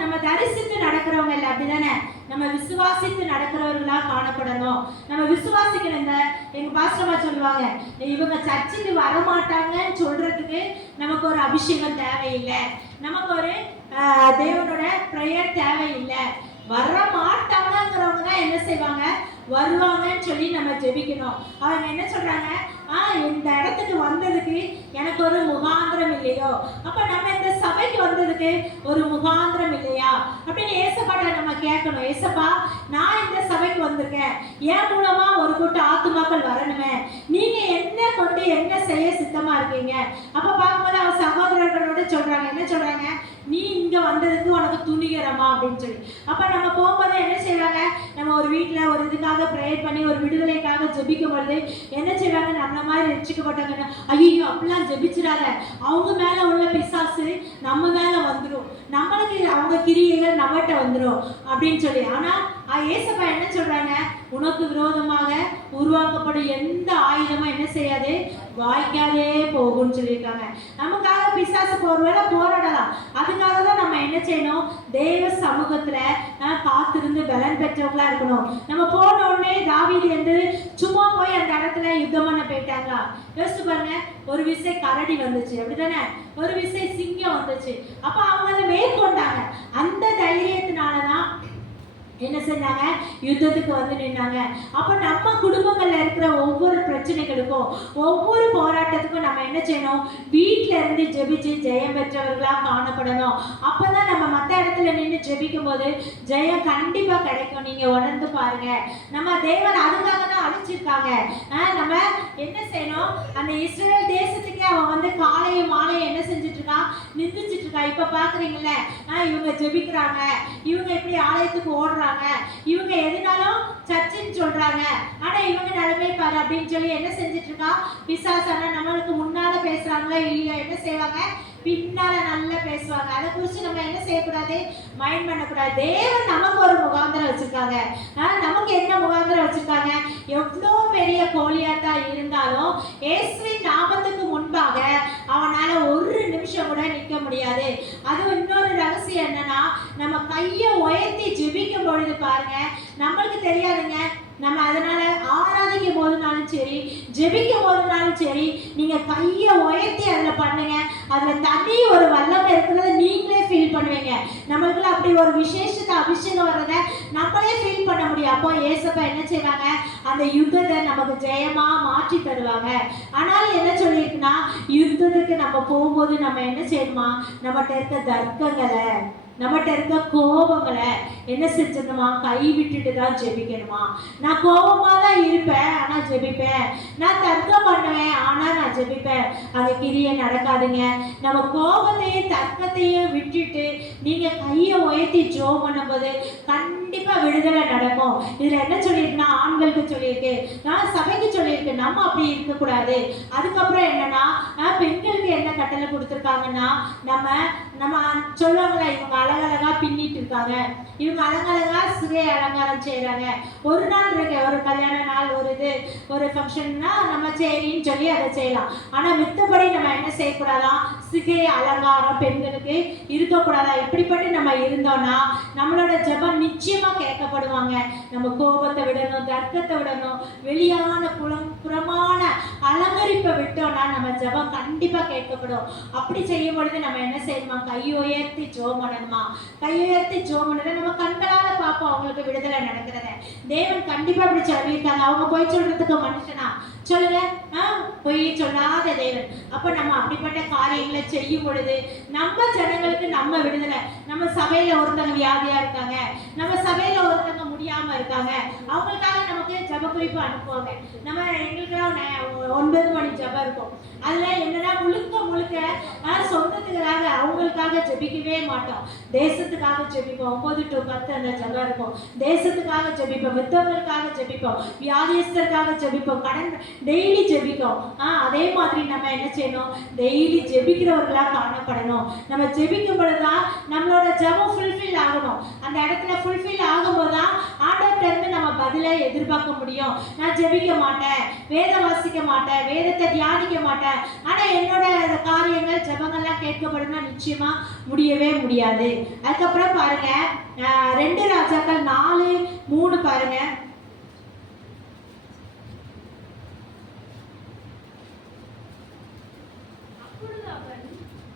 நம்ம தரிசித்து நடக்கிறவங்க இல்லை, அப்படிதானே? நம்ம விசுவாசித்து நடக்கிறவர்களா காணப்படணும். நம்ம விசுவாசிக்கணும். எங்க பாஸ்டர்மா சொல்லுவாங்க, இவங்க சர்ச்சுக்கு வரமாட்டாங்கன்னு சொல்றதுக்கு நமக்கு ஒரு அபிஷேகம் தேவையில்லை, நமக்கு ஒரு தேவனோட பிரேயர் தேவையில்லை. வர மாட்டாங்கிறவங்க தான் என்ன செய்வாங்க? வருவாங்கன்னு சொல்லி நம்ம ஜெபிக்கணும். அவங்க என்ன சொல்றாங்க? இந்த இடத்துக்கு வந்ததுக்கு எனக்கு ஒரு முகாந்திரம் இல்லையோ? அப்ப நம்ம இந்த சபைக்கு வந்ததுக்கு ஒரு முகாந்திரம் இல்லையா அப்படின்னு ஏசப்பாட்ட நம்ம கேட்கணும். ஏசப்பா, நான் இந்த சபைக்கு வந்திருக்கேன், என் மூலமா ஒரு கூட்டம் ஆத்துமாக்கள் வரணுமே, நீங்க என்ன கொண்டு என்ன செய்ய சித்தமா இருக்கீங்க? அப்ப பார்க்கும்போது அவன் சகோதரர்களோட சொல்றாங்க, என்ன சொல்றாங்க? நீ இங்க வந்ததுக்கு உனக்கு துணிகரமா அப்படின்னு சொல்லி. அப்ப நம்ம போகும்போது என்ன செய்வாங்க? நம்ம ஒரு வீட்டுல ஒரு இதுக்காக ப்ரேயர் பண்ணி ஒரு விடுதலைக்காக ஜெபிக்கும் பொழுது என்ன செய்வாங்க? நம்ம மாதிரி ரட்சிக்கப்பட்டவங்க, ஐயோ அப்படிலாம் ஜெபிச்சிடாத, அவங்க மேல உள்ள பிசாசு நம்ம மேல வந்துடும், நம்மளுக்கு அவங்க கிரியைகள் நம்மகிட்ட வந்துடும் அப்படின்னு சொல்லி. ஆனா ஏசப்பா என்ன சொல்றாங்க? உனக்கு விரோதமாக உருவாக்கப்படும் எந்த ஆயுதமும் என்ன செய்யாது? வாய்க்காதே போகும்னு சொல்லியிருக்காங்க. நமக்காக பிசாசு ஒருவேளை போராடலாம், அதுக்காக தான் நம்ம என்ன செய்யணும்? தேவ சமூகத்துல காத்திருந்து பலன் பெற்றவங்களா இருக்கணும். நம்ம போன உடனே தாவீது என்று சும்மா போய் அந்த இடத்துல யுத்தம் பண்ண போயிட்டாங்களா? யோசிச்சு பாருங்க. ஒரு விசை கரடி வந்துச்சு, அப்படிதானே? ஒரு விசை சிங்கம் வந்துச்சு. அப்ப அவங்க அதை மேற்கொண்டாங்க. அந்த தைரியத்தினாலதான் என்ன செஞ்சாங்க? யுத்தத்துக்கு வந்து நின்னாங்க. அப்ப நம்ம குடும்பங்கள்ல இருக்கிற ஒவ்வொரு பிரச்சனைகளுக்கும் ஒவ்வொரு போராட்டத்துக்கும் நம்ம என்ன செய்யணும்? வீட்டுல இருந்து ஜெபிச்சு ஜெயம் பெற்றவர்களா காணப்படணும். அப்பதான் நம்ம மற்ற இடத்துல நின்று ஜெபிக்கும் போது ஜெயம் கண்டிப்பா கிடைக்கும். நீங்க உணர்ந்து பாருங்க. நம்ம தேவன் அதுக்காக தான் அழிச்சிருக்காங்க. நம்ம என்ன செய்யணும்? அந்த இஸ்ரேல் தேசத்துக்கே அவன் வந்து காலையும் மாலையும் என்ன செஞ்சுட்டு இருக்கான்? நிந்திச்சிட்டு இருக்கா. இப்ப பாக்குறீங்கல்ல, இவங்க ஜெபிக்கிறாங்க, இவங்க இப்படி ஆலயத்துக்கு ஓடுறாங்க, இவங்க எதுனாலும் சர்ச்சுன்னு சொல்றாங்க, ஆனா இவங்க நிலைமை பாரு அப்படின்னு சொல்லி என்ன செஞ்சுட்டு இருக்கா? பிசாசான நம்மளுக்கு முன்னால பேசுறாங்களா இல்லையா? என்ன செய்வாங்க? பின்னால நல்லா பேசுவாங்க. அதை குறித்து நம்ம என்ன செய்யக்கூடாது? மைண்ட் பண்ணக்கூடாது. தேவன் நமக்கு ஒரு முகாந்திரம் வச்சிருக்காங்க. நமக்கு என்ன முகாந்திரம் வச்சிருக்காங்க? எவ்வளோ பெரிய கோலியாத்தா இருந்தாலும் இயேசுவின் நாமத்துக்கு முன்பாக அவனால ஒரு நிமிஷம் கூட நிற்க முடியாது. அது இன்னொரு ரகசியம் என்னன்னா, நம்ம கையை உயர்த்தி ஜெபிக்கும் பொழுது பாருங்க, நம்மளுக்கு தெரியாதுங்க. நம்ம அதனால ஆராதிக்கும் போதுனாலும் சரி, ஜெபிக்கும் போதுனாலும் சரி, நீங்க கையை உயர்த்தி அதில் பண்ணுங்க. அதுல தனி ஒரு வல்லமை இருக்கிறத நீங்களே ஃபீல் பண்ணுவீங்க. நம்மளுக்குள்ள அப்படி ஒரு விசேஷத்தை அபிஷேகம் வர்றத நம்மளே ஃபீல் பண்ண முடியும். அப்போ ஏசப்பா என்ன செய்வாங்க? அந்த யுத்தத்தை நமக்கு ஜெயமா மாற்றி தருவாங்க. ஆனாலும் என்ன சொல்லியிருக்குன்னா, யுத்தத்துக்கு நம்ம போகும்போது நம்ம என்ன செய்யணுமா? நம்மகிட்ட இருக்க தர்க்கங்களை, நம்மகிட்ட இருக்க கோபங்களை என்ன செஞ்சிடணுமா? கை விட்டுட்டு தான் ஜெபிக்கணுமா? நான் கோபமா தான் இருப்பேன், ஆனா ஜெபிப்பேன். நான் தர்க்கம் பண்ணுவேன், ஆனா நான் ஜெபிப்பேன். அந்த கிரியை நடக்காதுங்க. நம்ம கோபத்தையும் தர்க்கத்தையும் விட்டுட்டு நீங்க கையை உயர்த்தி ஜெபம் பண்ணும்போது கண்டிப்பா விடுதலை நடக்கும். இதுல என்ன சொல்லியிருக்குன்னா, ஆண்களுக்கு சொல்லியிருக்கு, நான் சபைக்கு சொல்லியிருக்கு, நம்ம அப்படி இருக்கக்கூடாது. அதுக்கப்புறம் என்னன்னா, பெண்களுக்கு என்ன கட்டளை கொடுத்துருக்காங்கன்னா, நம்ம சொல்லுவாங்களா, இவங்க அழகழகா பின்னிட்டு இருக்காங்க, இவங்க அழகழகா சிகை அலங்காரம் செய்யறாங்க. ஒரு நாள் இருக்கு, ஒரு கல்யாண நாள், ஒரு ஃபங்க்ஷன்னா நம்ம சரின்னு சொல்லி அதை செய்யலாம். ஆனா மித்தபடி நம்ம என்ன செய்யக்கூடாதான்? சிகை அலங்காரம் பெண்களுக்கு இருக்கக்கூடாதா? இப்படிப்பட்டு நம்ம இருந்தோம்னா நம்மளோட ஜெபம் நிச்சயமா கேட்கப்படுவாங்க. நம்ம கோபத்தை விடணும், தர்க்கத்தை விடணும், வெளியான புறமான அலங்கரிப்பை விட்டோம்னா நம்ம ஜெபம் கண்டிப்பா கேட்கப்படும். அப்படி செய்யும் பொழுது நம்ம என்ன செய்யணுமா? கை உயர்த்தி ஜெபம் பண்ணணுமா? கை உயர்த்தி ஜெபம் பண்ணத நம்ம கண்களால பார்ப்போம் அவங்களுக்கு விடுதலை நடக்கிறத. தேவன் கண்டிப்பா அப்படி சொல்லியிருக்காங்க. அவங்க போய் சொல்றதுக்கு மனுஷனா? சொல்லுங்க, பொய் சொல்லாத தேவன். அப்ப நம்ம அப்படிப்பட்ட காரியங்களை செய்யும் பொழுது நம்ம ஜனங்களுக்கு நம்ம விடுதலை. நம்ம சபையில ஒருத்தங்க வியாதியா இருக்காங்க, நம்ம சபையில ஒருத்தங்க முடியாம இருக்காங்க, அவங்களுக்காக நமக்கு நமக்கு ஜப குறிப்பு அனுப்புவாங்க. நம்ம எங்களுக்கெல்லாம் 9 மணி ஜபம் இருக்கும். அதுல என்னன்னா முழுக்க சொந்தத்துக்காக அவங்களுக்காக ஜெபிக்கவே மாட்டோம். தேசத்துக்காக ஜெபிப்போம். 9 to 10 அந்த ஜபம் இருக்கும். தேசத்துக்காக ஜெபிப்போம், மித்தவங்களுக்காக ஜெபிப்போம், வியாதியஸ்தருக்காக ஜெபிப்போம், கடன் டெய்லி ஜெபிப்போம். அதே மாதிரி நம்ம என்ன செய்யணும், டெய்லி ஜெபிக்கிறவர்களா காணப்படணும். நம்ம ஜெபிக்கும் பொழுதுதான் நம்மளோட ஜபம் ஃபுல்ஃபில் ஆகணும். அந்த இடத்துல ஃபுல்ஃபில் ஆகும்போது தான் ஆண்டவர்கிட்ட இருந்து நம்ம பதிலை எதிர்பார்க்க முடியும். நான் ஜெபிக்க மாட்டேன், வேதம் வாசிக்க மாட்டேன், வேதத்தை தியானிக்க மாட்டேன், ஆனா என்னோட காரியங்கள் ஜெபங்கள்லாம் கேட்கப்படும்னா நிச்சயமா முடியவே முடியாது. அதுக்கப்புறம் பாருங்க 2 ராஜாக்கள் 4:3 பாருங்க. அப்பொழுது அவன்,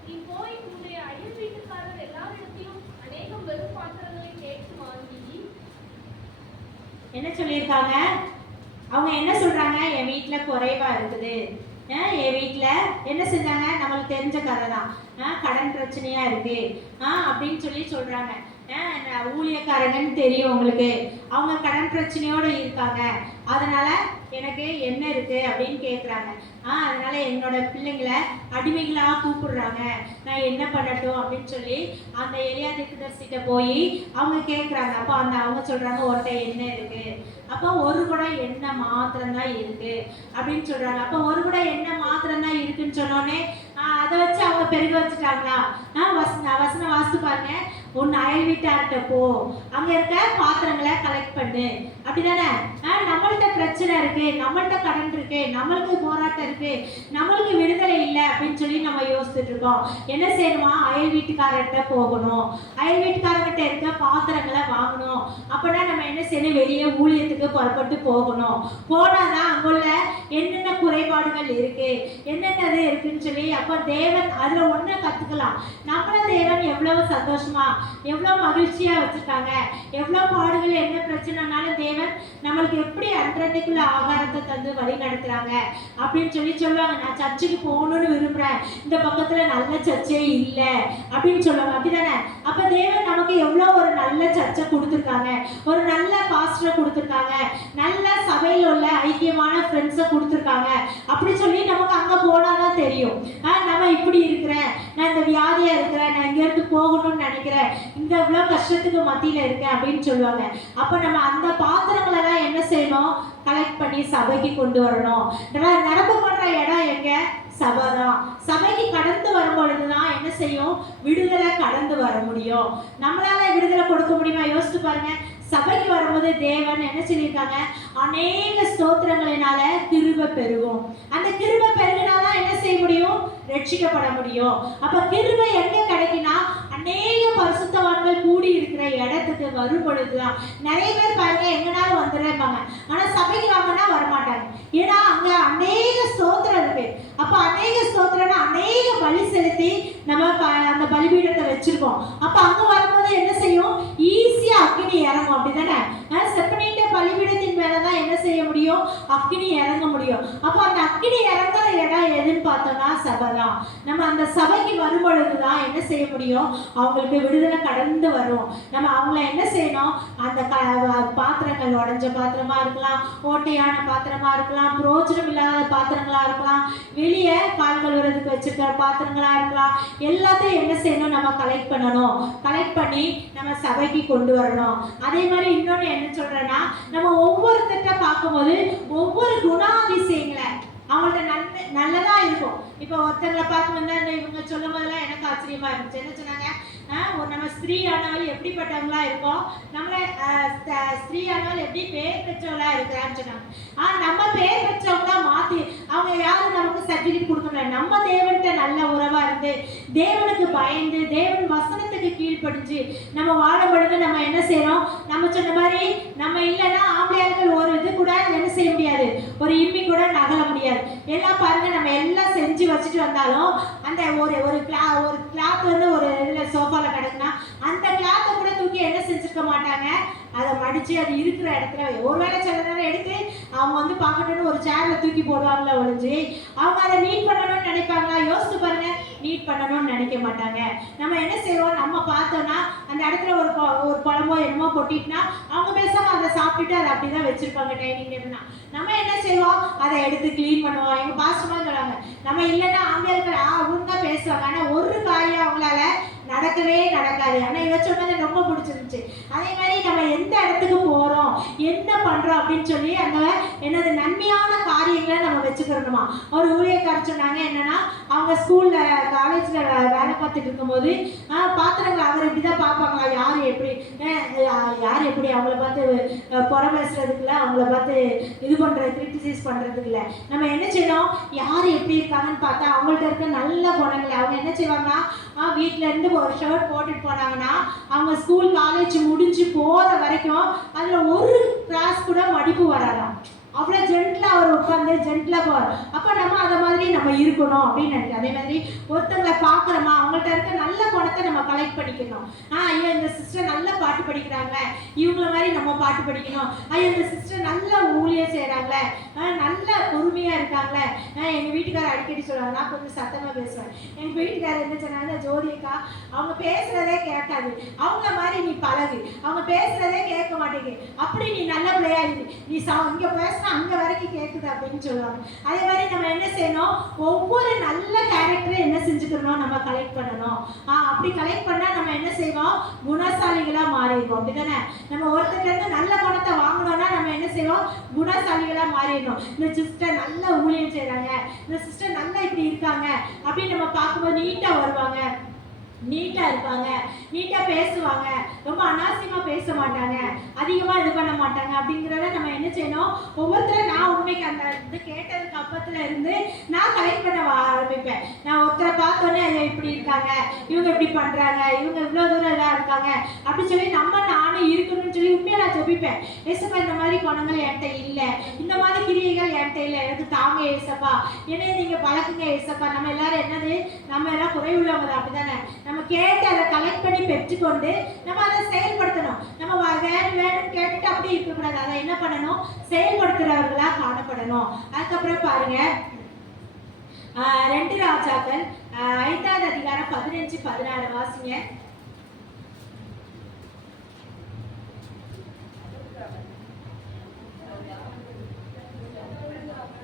நீ போய் உன்னுடைய அயல் வீட்டுக்காரர் எல்லாரிடத்திலும் அநேகம் வெறும் பாத்திரங்களை கேட்டு வாங்கி. என்ன சொல்லியிருக்காங்க, அவங்க என்ன சொல்றாங்க, என் வீட்டுல குறைவா இருக்குது, என் வீட்டில் என்ன செஞ்சாங்க, நம்மளுக்கு தெரிஞ்ச கதை தான், கடன் பிரச்சனையா இருக்கு அப்படின்னு சொல்றாங்க. ஊழியக்காரங்கன்னு தெரியும் உங்களுக்கு, அவங்க கடன் பிரச்சனையோடு இருக்காங்க, அதனால எனக்கு என்ன இருக்கு அப்படின்னு கேட்குறாங்க. அதனால என்னோட பிள்ளைங்களை அடிமைகளாக கூப்பிடுறாங்க, நான் என்ன பண்ணட்டும் அப்படின்னு சொல்லி அந்த எலியா தீர்க்கதரிசிட்ட போய் அவங்க கேட்குறாங்க. அப்போ அவங்க சொல்றாங்க, ஒருத்த என்ன இருக்கு, அப்போ ஒரு குடம் எண்ணெய் மாத்திரம்தான் இருக்கு அப்படின்னு சொல்றாங்க. அப்போ ஒரு குடம் எண்ணெய் மாத்திரம்தான் இருக்குன்னு சொன்னோடனே அதை வச்சு அவங்க பெருக வச்சுட்டாங்களா? வசனம் வாசித்து பாருங்க. உன் அயல் வீட்டார்கிட்ட போ, அங்க இருக்க பாத்திரங்களை கலெக்ட் பண்ணு, அப்படிதானே? நம்மள்கிட்ட பிரச்சனை இருக்கு, நம்மள்கிட்ட கடன் இருக்கு, நம்மளுக்கு போராட்டம் இருக்கு, நம்மளுக்கு விடுதலை இல்லை அப்படின்னு சொல்லி நம்ம யோசிச்சுட்டு இருக்கோம். என்ன செய்யணுமா, அயல் வீட்டுக்காரர்கிட்ட போகணும், அயல் வீட்டுக்காரர்கிட்ட இருக்க பாத்திரங்களை வாங்கணும். அப்படின்னா நம்ம என்ன செய்யணும், வெளியே ஊழியத்துக்கு புறப்பட்டு போகணும். போனாதான் அங்குள்ள என்னென்ன குறைபாடுகள் இருக்கு, என்னென்னது இருக்குன்னு சொல்லி அப்ப தேவன் அதுல ஒன்றை கத்துக்கலாம். நம்மள தேவன் எவ்வளவு சந்தோஷமா எவ்வளவு மகிழ்ச்சியா வச்சிருக்காங்க, எவ்வளவு பாடுகள் என்ன பிரச்சனைனாலும் தேவன் நம்மளுக்கு எப்படி அன்றன்னைக்குள்ள ஆகாரத்தை தந்து வழி நடத்துறாங்க அப்படின்னு சொல்லுவாங்க. நான் சர்ச்சுக்கு போகணும்னு விரும்புறேன், இந்த பக்கத்துல நல்ல சர்ச்சே இல்லை அப்படின்னு சொல்லுவாங்க, அப்படிதானே? அப்ப தேவன் நமக்கு எவ்வளவு ஒரு நல்ல சர்ச்சை கொடுத்துருக்காங்க, ஒரு நல்ல பாஸ்டரை கொடுத்துருக்காங்க, நல்ல சபையில் உள்ள ஐக்கியமான ஃப்ரெண்ட்ஸை கொடுத்துருக்காங்க. அப்படி சொல்லி நமக்கு அங்க போனாதான் தெரியும், நம்ம இப்படி இருக்கிறேன், நான் இந்த வியாதியா இருக்கிறேன், நான் இங்க இருந்து போகணும்னு நினைக்கிறேன், இந்த இவ்வளவு கஷ்டத்துக்கு மத்தியில இருக்கேன் அப்படின்னு சொல்லுவாங்க. அப்ப நம்ம அந்த பாத்திரங்களை தான் என்ன செய்யணும், கலெக்ட் பண்ணி சபைக்கு கொண்டு வரணும். நிரப்பு பண்ற இடம் எங்க, சபைதான். சபைக்கு கடந்து வரும் பொழுதுதான் என்ன செய்யும், விடுதலை கடந்து வர முடியும். நம்மளால விடுதலை கொடுக்க முடியுமா? யோசிச்சு பாருங்க. சபைக்கு வரும்போது தேவன் என்ன சொல்லியிருக்காங்க, அநேக ஸ்தோத்திரங்களினால கிருபை பெருகும். அந்த கிருபை பெருகினாதான் என்ன செய்ய முடியும், ரட்சிக்கப்பட முடியும். அப்ப கிருபை எங்க கிடைக்குன்னா அநேக பரிசுத்தவான்கள் கூடி இருக்கிற இடத்துக்கு வரும் பொழுதுதான். நிறைய பேர் பாருங்க எங்கனாலும் வந்துடுறாங்க, ஆனா சபைக்கு வாங்கன்னா வரமாட்டாங்க. ஏன்னா அங்க அநேக ஸ்தோத்திரம் இருக்கு. அப்ப அநேக ஸ்தோத்திரம்னா அநேக பலி செலுத்தி நம்ம அந்த பலிபீடத்தை வச்சிருக்கோம். அப்ப அங்க வரும்போது என்ன செய்யும், ஈஸியா அக்கினி இறங்கும், அப்படிதானே? செப்பனிட்ட பலிபீடத்தின் மேலதான் என்ன செய்ய முடியும், அக்கினி இறங்க முடியும். அப்ப அந்த அக்கினி இறங்குற இடம் எதுன்னு பார்த்தோம்னா சபைதான். நம்ம அந்த சபைக்கு வரும் பொழுதுதான் என்ன செய்ய முடியும், அவங்களுக்கு விடுதலை கடந்து வரும். நம்ம அவங்கள என்ன செய்யணும், அந்த பாத்திரங்கள் உடஞ்ச பாத்திரமா இருக்கலாம், ஓட்டையான பாத்திரமா இருக்கலாம், பிரோஜனம் இல்லாத பாத்திரங்களா இருக்கலாம், வெளியே கால் கழுவுறதுக்கு வச்சிருக்கிற பாத்திரங்களா இருக்கலாம், எல்லாத்தையும் என்ன செய்யணும், நம்ம கலெக்ட் பண்ணணும். கலெக்ட் பண்ணி நம்ம சபைக்கு கொண்டு வரணும். அதே மாதிரி இன்னொன்னு என்ன சொல்றேன்னா, நம்ம ஒவ்வொருத்தட்ட பார்க்கும்போது ஒவ்வொரு குணாதிசயங்களை அவங்கள்ட்ட நல்லதா இருக்கும். இப்போ ஒருத்தங்களை பார்த்து வந்து இவங்க சொல்லும் போதெல்லாம் எனக்கு ஆச்சரியமா இருந்துச்சு. என்ன சொன்னாங்க, நம்ம ஸ்திரீ ஆனவள் எப்படிப்பட்டவங்களா இருக்கோம், நம்மள ஸ்திரீ ஆனவள் எப்படி பேர் பெற்றவங்களா இருக்கிறான்னு சொன்னாங்க. நம்ம பேர் பெற்றவங்களா மாத்தி அவங்க யாரும் நமக்கு சர்டிஃபிகேட் கொடுக்கணும். நம்ம தேவன்கிட்ட நல்ல உறவா இருந்து தேவனுக்கு பயந்து தேவன் வசனத்துக்கு கீழ்ப்படிஞ்சு நம்ம வாழும் பொழுது நம்ம என்ன செய்யறோம், நம்ம சொன்ன மாதிரி நம்ம இல்லைன்னா ஆம்பளையார்கள் ஒரு இது கூட என்ன செய்ய முடியாது, ஒரு இம்மி கூட நகல முடியாது. எல்லாம் பாருங்க, நம்ம எல்லாம் செஞ்சு வச்சுட்டு வந்தாலும் அந்த ஒரு கிளாத் வந்து ஒரு இதில் சோஃபாவில் கிடக்குன்னா அந்த கிளாத்தை கூட தூக்கி என்ன செஞ்சுருக்க மாட்டாங்க, அதை மடித்து அது இருக்கிற இடத்துல ஒருவேளை சில நேரம் எடுத்து அவங்க வந்து பார்க்கணும்னு ஒரு சேர்ல தூக்கி போடுவாங்களா ஒழிஞ்சு அவங்க அதை நீட் பண்ணணும்னு நினைப்பாங்களா? யோசிச்சு பாருங்க. நீட் பண்ணணும்னு நினைக்க மாட்டாங்க. நம்ம என்ன செய்வோம், நம்ம பார்த்தோம்னா அந்த இடத்துல ஒரு குழம்போ என்னமோ கொட்டிட்டுனா அவங்க பேசாம அதை சாப்பிட்டுட்டு அதை அப்படிதான் வச்சிருப்பாங்க டைனிங் டேபிள்னா. நம்ம என்ன செய்வோம், அதை எடுத்து கிளீன் பண்ணுவோம். எங்க பாஸ்டமா சொல்றாங்க, நம்ம இல்லைன்னா ஆம்பியர்கள் அவங்க தான் பேசுவாங்க, ஆனா ஒரு காரியம் அவங்களால நடக்கவே நடக்காது. ஆனா இவ சொன்னது ரொம்ப பிடிச்சிருந்துச்சு. அதே மாதிரி நம்ம எந்த இடத்துக்கு போறோம், என்ன பண்றோம் அப்படின்னு சொல்லி அந்த என்னது நன்மையான காரியங்களை நம்ம வச்சுக்கிறோமா. ஒரு ஊழியக்காரர் சொன்னாங்க என்னன்னா, அவங்க ஸ்கூல்ல காலேஜ்ல வேலை பார்த்துட்டு இருக்கும்போது பாத்திரங்கள் அவர் இப்படிதான் பார்ப்பாங்களா, யார் எப்படி அவங்கள பார்த்து புற பேசுறதுக்குல, அவங்கள பார்த்து இது பண்றது கிரிட்டிசைஸ் பண்றதுக்கு இல்லை. நம்ம என்ன செய்யணும், யார் எப்படி இருக்காங்கன்னு பார்த்தா அவங்கள்ட்ட இருக்க நல்ல குணங்களை அவங்க என்ன செய்வாங்கன்னா, வீட்டுல இருந்து ஒரு ஷர்ட் போட்டுட்டு போனாங்கன்னா அவங்க ஸ்கூல் காலேஜ் முடிஞ்சு போற வரைக்கும் அதுல ஒரு கிளாஸ் கூட மடிப்பு வராதாம். அவ்வளோ ஜென்ட்லா அவர் உட்காந்து ஜென்ட்லா போவார். அப்போ நம்ம அதை மாதிரி நம்ம இருக்கணும் அப்படின்னு நினைக்கிறோம். அதே மாதிரி ஒருத்தங்களை பார்க்குறோமா, அவங்கள்ட்ட இருக்க நல்ல குணத்தை நம்ம கலெக்ட் பண்ணிக்கணும். ஐயோ இந்த சிஸ்டர் நல்ல பாட்டு படிக்கிறாங்க, இவங்கள மாதிரி நம்ம பாட்டு படிக்கணும். ஐயோ இந்த சிஸ்டர் நல்ல ஊழியம் செய்கிறாங்களே, நல்ல பொறுமையாக இருக்காங்களே. எங்கள் வீட்டுக்காரர் அடிக்கடி சொல்லுவாங்க, நான் கொஞ்சம் சத்தமாக பேசுவேன். எங்கள் வீட்டுக்காரர் என்ன சொன்னாங்க, ஜோதியக்கா அவங்க பேசுகிறதே கேட்காது, அவங்கள மாதிரி நீ பழகு, அவங்க பேசுகிறதே கேட்க மாட்டேங்குது, அப்படி நீ நல்ல பிள்ளையா இருக்கு, நீ இங்கே பேச அங்க வரைக்கும் கேட்குது அப்படின்னு சொல்லுவாங்க. அதே மாதிரி நம்ம என்ன செய்யணும், ஒவ்வொரு நல்ல கேரக்டரை என்ன செஞ்சுக்கணும், நம்ம கலெக்ட் பண்ணணும். அப்படி கலெக்ட் பண்ணா நம்ம என்ன செய்வோம், குணசாலிகளா மாறிடுவோம். அப்படிதானே? நம்ம ஒருத்தர் இருந்து நல்ல குணத்தை வாங்கணும்னா நம்ம என்ன செய்வோம், குணசாலிகளா மாறிடணும். இந்த சிஸ்டர் நல்ல ஊழியம் செய்யறாங்க, இந்த சிஸ்டர் நல்லா இப்படி இருக்காங்க அப்படின்னு நம்ம பார்க்கும்போது நீட்டா வருவாங்க, நீட்டா இருப்பாங்க, நீட்டா பேசுவாங்க, ரொம்ப அனாவசியமா பேச மாட்டாங்க, அதிகமா இது பண்ண மாட்டாங்க. அப்படிங்கிறத நம்ம என்ன செய்யணும், ஒவ்வொருத்தரும் நான் உண்மைக்கு அந்த இது கேட்டதுக்கு அப்பத்துல இருந்து நான் கலெக்ட் பண்ண ஆரம்பிப்பேன். நான் ஒருத்தரை பார்த்தோன்னே ஐயா இப்படி இருக்காங்க, இவங்க இப்படி பண்றாங்க, இவங்க இவ்வளவு தூரம் எல்லாம் இருக்காங்க அப்படின்னு சொல்லி நானும் இருக்கணும்னு சொல்லி உண்மையா நான் ஜெபிப்பேன். ஏசப்பா இந்த மாதிரி குணங்கள் என்கிட்ட இல்லை, இந்த மாதிரி கிரியைகள் என்கிட்ட இல்லை, எனக்கு தாங்க ஏசப்பா, என்னைய நீங்க பழக்குங்க ஏசப்பா. நம்ம எல்லாரும் என்னது, நம்ம எல்லாம் குறைவுள்ளவங்க தான். அப்படிதானே? நம்ம கேட்டு அதை கலெக்ட் பண்ணி பெற்றுக்கொண்டு நம்ம அதை செயல்படுத்தணும். நம்ம வேணும் கேட்டுட்டு அப்படி இருக்கக்கூடாது, அதை என்ன பண்ணணும், செயல்படுத்துறவர்களா காணப்படணும். அதுக்கப்புறம் பாருங்க, 2 ராஜாக்கள் 5வது அதிகாரம் 15-16 வாசிங்க.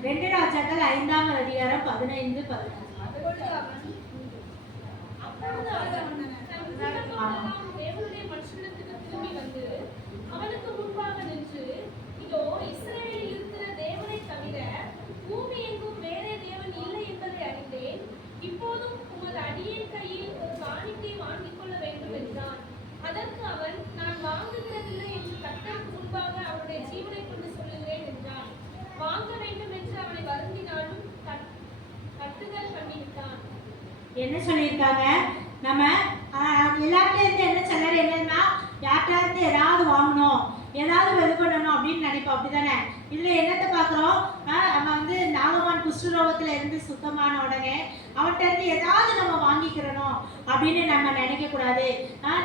2 ராஜாக்கள் 5வது அதிகாரம் 15-16. தேவனுடைய மனுஷனிடத்துக்கு திரும்பி வந்து அவனுக்கு முன்பாக நின்று, இதோ இஸ்ரவேலில் இருக்கிற தேவனை தவிர பூமி எங்கும் வேறே தேவன் இல்லை என்பதை அறிந்தேன். இப்போதும் உமது அடியேன் கையில் ஒரு காணிக்கை வாங்கிக் கொள்ள வேண்டும் என்றான். அதற்கு அவன், நான் வாங்குகிறதில்லை என்று கர்த்தருக்கு முன்பாக அவருடைய ஜீவனை கொண்டு சொல்லுகிறேன் என்றான். வாங்க வேண்டும் என்று அவனை வருந்தினாலும் கட்டுதல் பண்ணிவிட்டான். என்ன சொல்லியிருக்காங்க, நம்ம எல்லாருமே இருந்து என்ன சொன்னாரு, என்னன்னா யார்கிட்ட இருந்து ஏதாவது வாங்கணும், ஏதாவது இது பண்ணணும் அப்படின்னு நினைப்போம். அப்படிதானே? இதுல என்னத்தை பார்க்குறோம், நம்ம வந்து நாகவான் குஷ்டரோகத்துல இருந்து சுத்தமான உடனே அவன்கிட்ட இருந்து ஏதாவது நம்ம வாங்கிக்கிறணும் அப்படின்னு நம்ம நினைக்க கூடாது.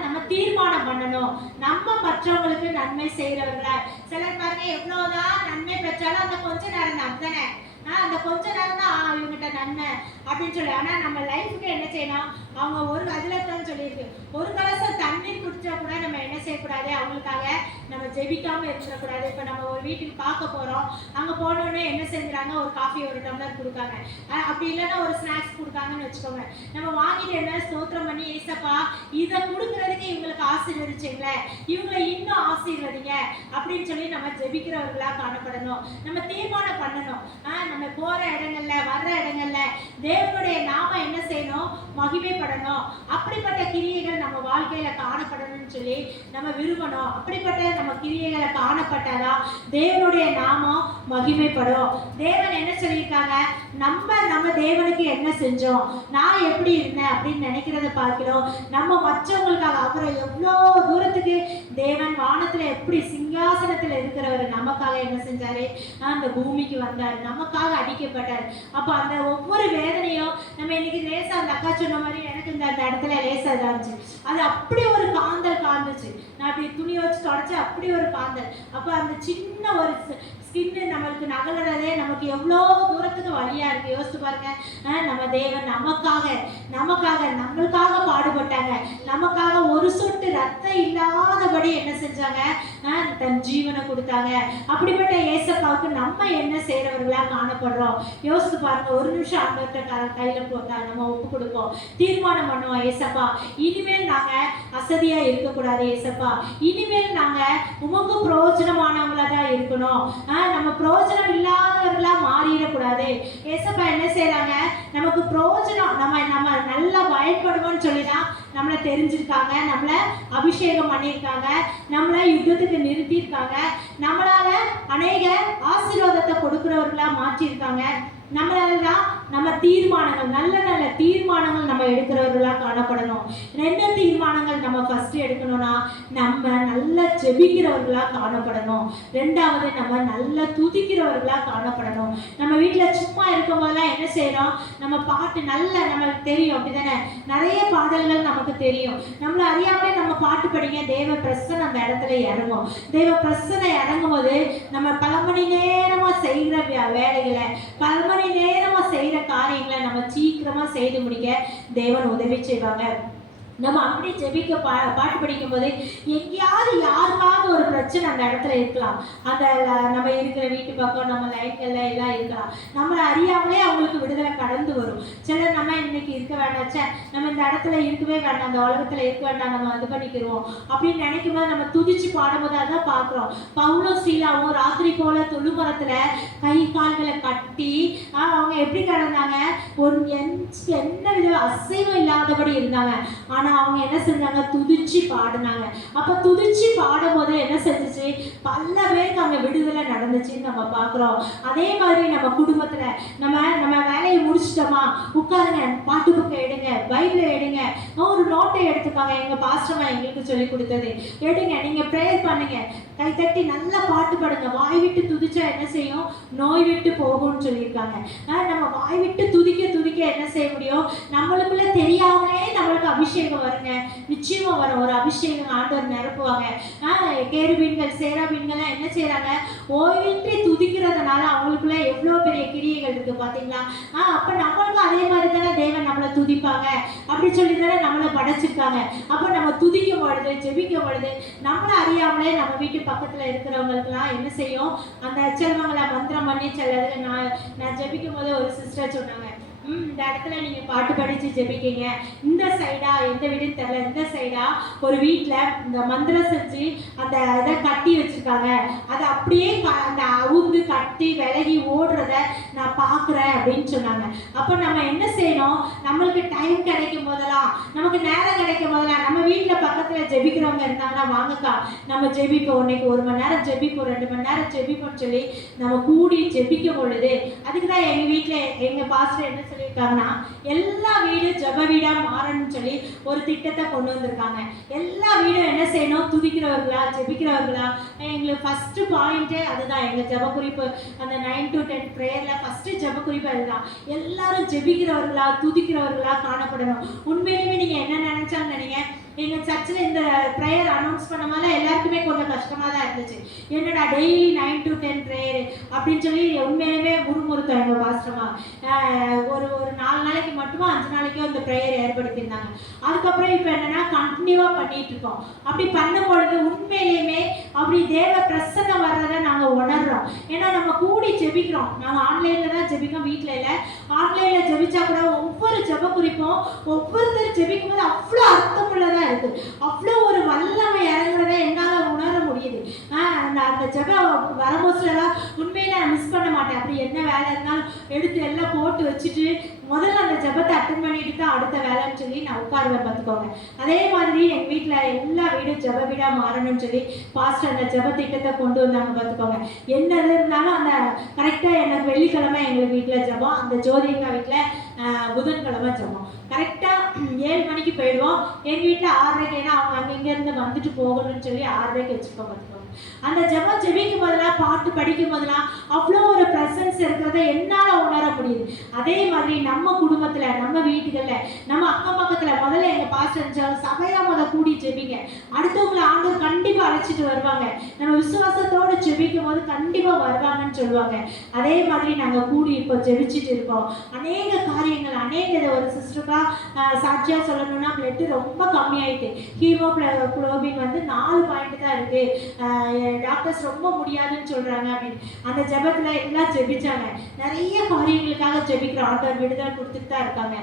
நம்ம தீர்மானம் பண்ணணும், நம்ம மற்றவங்களுக்கு நன்மை செய்யறவங்கள. சிலர் பாருங்க, எவ்வளவுதான் நன்மை பெற்றாலும் அந்த கொஞ்ச நேரம் தான். அப்படிதானே? அந்த கொஞ்ச நேரம் தான் இவங்கிட்ட நன்மை அப்படின்னு சொல்லி. ஆனா நம்ம லைஃபுக்கு என்ன செய்யணும், அவங்க ஒரு அதில் சொல்லியிருக்கு, ஒரு கலசம் தண்ணீர் குடிச்சா கூட நம்ம என்ன செய்யக்கூடாது, அவங்களுக்காக நம்ம ஜெபிக்காம இருக்கக்கூடாது. இப்போ நம்ம ஒரு வீட்டுக்கு பார்க்க போறோம், அங்க போனோடனே என்ன செஞ்சுறாங்க, ஒரு காஃபி ஒரு டம்ளர் கொடுக்காங்க, அப்படி இல்லைன்னா ஒரு ஸ்நாக்ஸ் கொடுக்காங்கன்னு வச்சுக்கோங்க. நம்ம வாங்கிட்டு என்ன ஸ்தோத்திரம் பண்ணி, ஏசப்பா இதை கொடுக்கறதுக்கு இவங்களுக்கு ஆசீர்வதிச்சிங்களே, இவங்களை இன்னும் ஆசீர்வதிங்க அப்படின்னு சொல்லி நம்ம ஜெபிக்கிறவர்களா காணப்படணும். நம்ம தீர்மானம் பண்ணணும். நம்ம போற இடங்கள்ல வர்ற இடங்கள்ல தேவனுடைய நாம என்ன செய்யணும், மகிமைப்படணும். அப்படிப்பட்ட கிரியைகள் நம்ம வாழ்க்கையில காணப்படணும்னு சொல்லி நம்ம விரும்பணும். அப்படிப்பட்ட நம்ம கிரியைகளை காணப்பட்டாதான் தேவனுடைய நாமம் மகிமைப்படும். தேவன் என்ன சொல்லியிருக்காங்க, நம்ம தேவனுக்கு என்ன செஞ்சோம், நான் எப்படி இருந்தேன் அப்படின்னு நினைக்கிறத பார்க்கிறோம். நம்ம மற்றவங்களுக்காக அவரை எவ்வளோ தூரத்துக்கு தேவன் வானத்துல எப்படி சிங்காசனத்துல இருக்கிறவர் நமக்காக என்ன செஞ்சாரு, அந்த பூமிக்கு வந்தார், நமக்காக அடிக்கப்பட்டார். அப்போ அந்த ஒவ்வொரு வேதனையும் நம்ம இன்னைக்கு லேசா, அந்த அக்கா சொன்ன மாதிரி எனக்கு இந்த இடத்துல லேசா இருந்துச்சு, அது அப்படி ஒரு காந்தல் காந்துச்சு. நான் அப்படி துணி வச்சு தொடச்சு அப்படி ஒரு காந்தல். அப்போ அந்த சின்ன ஒரு ஸ்கின்னு நம்மளுக்கு நகலறதே நமக்கு எவ்வளோ தூரத்துக்கு வழியாக இருக்குது. யோசிச்சு பாருங்க. நம்ம தேவன் நமக்காக நம்மளுக்காக பாடுபட்டாங்க. நமக்காக ஒரு சொட்டு ரத்தம் இல்லாதபடி என்ன செஞ்சாங்க? தன் ஜீவனை கொடுத்தாங்க. அப்படிப்பட்ட ஏசப்பாவுக்கு நம்ம என்ன செய்கிறவர்களா காணப்படுறோம்? யோசிச்சு பாருங்க. ஒரு நிமிஷம் ஆண்டவர்கிட்ட கையில் போட்டா நம்ம ஒப்பு கொடுப்போம், தீர்மானம் பண்ணுவோம். ஏசப்பா, இனிமேல் நாங்கள் அசதியாக இருக்கக்கூடாது. ஏசப்பா, இனிமேல் நாங்கள் உமக்கு பிரயோஜனமானவங்களா தான் இருக்கணும். நம்ம பிரயோஜனம் இல்லாதவர்களா மாறிடக்கூடாது. ஏசப்பா என்ன செய்யறாங்க? நமக்கு பிரயோஜனம், நம்ம நல்லா பயன்படுவோம்னு சொல்லிதான் நம்மளை தெரிஞ்சிருக்காங்க, நம்மளை அபிஷேகம் பண்ணியிருக்காங்க, நம்மளை யுத்தத்துக்கு நிறுத்தியிருக்காங்க, நம்மளால அநேக ஆசீர்வாதத்தை கொடுக்கிறவர்களா மாற்றியிருக்காங்க. நம்மளால தான் நம்ம தீர்மானங்கள், நல்ல நல்ல தீர்மானங்கள் நம்ம எடுக்கிறவர்களா காணப்படணும். ரெண்டு தீர்மானங்கள் நம்ம ஃபர்ஸ்ட் எடுக்கணும்னா, நம்ம நல்லா ஜெபிக்கிறவர்களா காணப்படணும். ரெண்டாவது, நம்ம நல்லா துதிக்கிறவர்களா காணப்படணும். நம்ம வீட்டில் சும்மா இருக்கும் போதெல்லாம் என்ன செய்யறோம்? நம்ம பாட்டு நம்மளுக்கு தெரியும், அப்படிதானே? நிறைய பாடல்கள் நமக்கு தெரியும். நம்மளை அறியாமலே நம்ம பாட்டு படிங்க, தேவ பிரசன்னம் அந்த இடத்துல இறங்கும். தேவ பிரசன்னம் இறங்கும் போது நம்ம பல மணி நேரமா செய்கிற வேலைகளை, பல மணி நேரமா செய்யற காரியங்களை நம்ம சீக்கிரமா செய்து முடிக்க தேவன் உதவி செய்வாங்க. நம்ம அப்படி ஜெபிக்க பாட்டு படிக்கும் போது எங்கேயாவது யாருக்காவது ஒரு பிரச்சனை அந்த இடத்துல இருக்கலாம். அந்த நம்ம இருக்கிற வீட்டு பக்கம், நம்ம லைன்கள்ல எல்லாம் இருக்கலாம். நம்மளை அறியாமலே அவங்களுக்கு விடுதலை கடந்து வரும். சிலர் நம்ம இன்னைக்கு இருக்க வேண்டாச்சே, நம்ம இந்த இடத்துல இருக்கவே வேண்டாம், அந்த உலகத்துல இருக்க வேண்டாம், நம்ம இது பண்ணிக்கிறோம் அப்படின்னு நினைக்கும் போது நம்ம துதிச்சு பாடும்போது அதான் பார்க்குறோம். பவுலும் சீலாவும் ராத்திரி போல தொழுமரத்துல கை கால்களை கட்டி அவங்க எப்படி கிடந்தாங்க? ஒரு என்ன வித அசைவம் இல்லாதபடி இருந்தாங்க. ஆனா அவங்க என்ன செஞ்சாங்க? துதிச்சு பாடினாங்க. அப்ப துதிச்சு பாடும் போது என்ன செஞ்சுச்சு? பல பேருக்கு அங்க விடுதலை நடந்துச்சுன்னு நம்ம பாக்குறோம். அதே மாதிரி நம்ம குடும்பத்துல நம்ம வேலையை முடிச்சிட்டோமா, உட்காருங்க, பாட்டு புக்கை எடுங்க, பைபிளை எடுங்க, ஒரு நோட்டை எடுத்துக்காங்க. எங்க பாஸ்டர்மா எங்களுக்கு சொல்லி கொடுத்தது எடுங்க, நீங்க ப்ரேயர் பண்ணுங்க, கை தட்டி நல்லா பாட்டு பாடுங்க. வாய் விட்டு துதிச்சா என்ன செய்யும்? நோய் விட்டு போகும்னு சொல்லியிருக்காங்க. நம்ம வாய் விட்டு துதிக்க துதிக்க என்ன செய்ய முடியும்? நம்மளுக்குள்ள தெரியாமலே நம்மளுக்கு அபிஷேகம் வருங்க. நிச்சயமா வரும். ஒரு அபிஷேகம் ஆண்டவர் நிரப்புவாங்க. கேருபீன்கள் சேராபீன்கள் என்ன செய்யறாங்க? ஓய்வின்றி துதிக்கிறதுனால அவங்களுக்குள்ள எவ்வளவு பெரிய கிரியைகள் இருக்கு பாத்தீங்களா? அப்ப நம்மளுக்கும் அதே மாதிரி தானே தேவன் நம்மளை துதிப்பாங்க. அப்படி சொல்லி தானே நம்மளை படைச்சிருக்காங்க. அப்ப நம்ம துதிக்கும் பொழுது, ஜெபிக்கும் பொழுது நம்மளை அறியாமலே நம்ம வீட்டு பக்கத்துல இருக்கிறவங்களுக்குலாம் என்ன செய்யும்? அந்த செல்வங்களை மந்திரம் பண்ணி செல்லது. நான் ஜெபிக்கும் போது ஒரு சிஸ்டர் சொன்னாங்க, இந்த இடத்துல நீங்க பாட்டு படிச்சு ஜெபிக்கீங்க, இந்த சைடா எந்த வீடுன்னு தெரியல, இந்த சைடா ஒரு வீட்டுல இந்த மந்திரம் செஞ்சு அந்த இதை கட்டி வச்சிருக்காங்க, அதை அப்படியே அந்த அவுந்து கட்டி விலகி ஓடுறத நான் பாக்குறேன் அப்படின்னு சொன்னாங்க. அப்ப நம்ம என்ன செய்யணும்? நம்மளுக்கு டைம் கிடைக்கும் போதெல்லாம், நமக்கு நேரம் கிடைக்கும் போதெல்லாம், நம்ம வீட்டுல பக்கத்துல ஜெபிக்கிறவங்க இருந்தாங்கன்னா வாங்கக்கா நம்ம ஜெபிப்போம், இன்னைக்கு 1 மணி நேரம் ஜெபிப்போம், 2 மணி நேரம் ஜெபிப்போம்னு சொல்லி நம்ம கூடி ஜெபிக்கும் பொழுது, அதுக்குதான் எங்க வீட்டுல எங்க பாஸ்டர் என்ன சொல்லியிருக்காங்கன்னா, எல்லா வீடும் ஜெப வீடா மாறணும்னு சொல்லி ஒரு திட்டத்தை கொண்டு வந்திருக்காங்க. எல்லா வீடும் என்ன செய்யணும்? துதிக்கிறவர்களா, ஜெபிக்கிறவர்களா. எங்களுக்கு ஃபர்ஸ்ட் பாயிண்டே அதுதான். எங்க ஜெப குறிப்பு அந்த 9 to 10 பிரேயர்ல ஃபர்ஸ்ட் ஜெப குறிப்பு அதுதான். எல்லாரும் ஜெபிக்கிறவர்களா, துதிக்கிறவர்களா காணப்படணும். உண்மையிலுமே நீங்க என்ன நினைச்சாங்க? நீங்க எங்க சர்ச்சில் இந்த ப்ரேயர் அனௌன்ஸ் பண்ண எல்லாருக்குமே கொஞ்சம் கஷ்டமாக தான் இருந்துச்சு. என்னடா டெய்லி 9 to 10 ப்ரேயர் அப்படின்னு சொல்லி உண்மையிலுமே முறுமுறுத்தோம் எங்கள் பாஸ்டமா. ஒரு 4 நாளைக்கு மட்டுமா 5 நாளைக்கோ இந்த ப்ரேயர் ஏற்படுத்தியிருந்தாங்க. அதுக்கப்புறம் இப்போ என்னன்னா கண்டினியூவாக பண்ணிட்டு இருக்கோம். அப்படி பண்ணும் பொழுது உண்மையிலேயுமே அப்படி தேவ பிரசன்னம் வர்றதை நாங்கள் உணர்றோம். ஏன்னா நம்ம கூடி ஜெபிக்கிறோம். நாங்கள் ஆன்லைனில் தான் ஜெபிக்கிறோம், வீட்டில் இல்லை. ஆன்லைனில் ஜெபிச்சா கூட ஒவ்வொரு ஜெப குறிப்பும் ஒவ்வொருத்தர் ஜெபிக்கும் போது அவ்வளோ அர்த்தமுள்ளதாக இருக்கு. அவ்வளோ ஒரு வல்லமை இறங்குறத என்னால் உணர முடியுது. அந்த ஜெபம் வரும்போதுலாம் உண்மையில நான் மிஸ் பண்ண மாட்டேன். அப்படி என்ன வேலை இருந்தாலும் எடுத்து எல்லாம் போட்டு வச்சுட்டு முதல்ல அந்த ஜெபத்தை அட்டன் பண்ணிட்டு தான் அடுத்த வேலைன்னு சொல்லி நான் உட்காருவேன் பார்த்துக்கோங்க. அதே மாதிரி எங்கள் வீட்டில் எல்லா வீடும் ஜெப வீடாக மாறணும்னு சொல்லி பாஸ்டர் அந்த ஜெப திட்டத்தை கொண்டு வந்தாங்க பார்த்துக்கோங்க. என்னது இருந்தாலும் அந்த கரெக்டாக எனக்கு வெள்ளிக்கிழமை எங்களுக்கு வீட்டில் ஜெபம், அந்த ஜோதிகா வீட்டில் புதன்கிழமை ஜெபம். கரெக்டாக 7 மணிக்கு போயிடுவோம். எங்கள் வீட்டில் 6:30, ஏன்னா அவங்க இங்கேருந்து வந்துட்டு போகணும்னு சொல்லி 6:30 வச்சுருக்கோம் பார்த்துக்கோங்க. அந்த ஜெபம் ஜெபிக்கும் போதெல்லாம், பாட்டு படிக்கும் போதெல்லாம் அவ்வளோ ஒரு ப்ரெசன்ஸ் இருக்கிறத என்னால் உணர முடியுது. அதே மாதிரி நம்ம குடும்பத்துல, நம்ம வீட்டுகள்ல, நம்ம அக்கம் பக்கத்துல முதல்ல எங்க பாஸ்டர் சபையா கூடி ஜெபிங்க. அடுத்தவங்களை ஆண்டவர் கண்டிப்பா அழைச்சிட்டு வருவாங்க. நம்ம விசுவாசத்தோடு ஜெபிக்கும் போது கண்டிப்பா வருவாங்கன்னு சொல்லுவாங்க. அதே மாதிரி நாங்க கூடி இப்போ ஜெபிச்சுட்டு இருக்கோம். அநேக காரியங்கள், ஒரு சிஸ்டருக்கா சாட்சியா சொல்லணும்னா பிளட் ரொம்ப கம்மியாயிட்டு, ஹீமோகுளோபின் 4 பாயிண்ட் தான் இருக்கு, டாக்டர்ஸ் ரொம்ப முடியாதுன்னு சொல்றாங்க அப்படின்னு அந்த ஜெபத்துல எல்லாம் ஜெபிச்சாங்க. நிறைய காரியங்களுக்காக ஜெபிக்கிற ஆண்டவர் விடுதலை கொடுத்துட்டு தான் இருக்காங்க.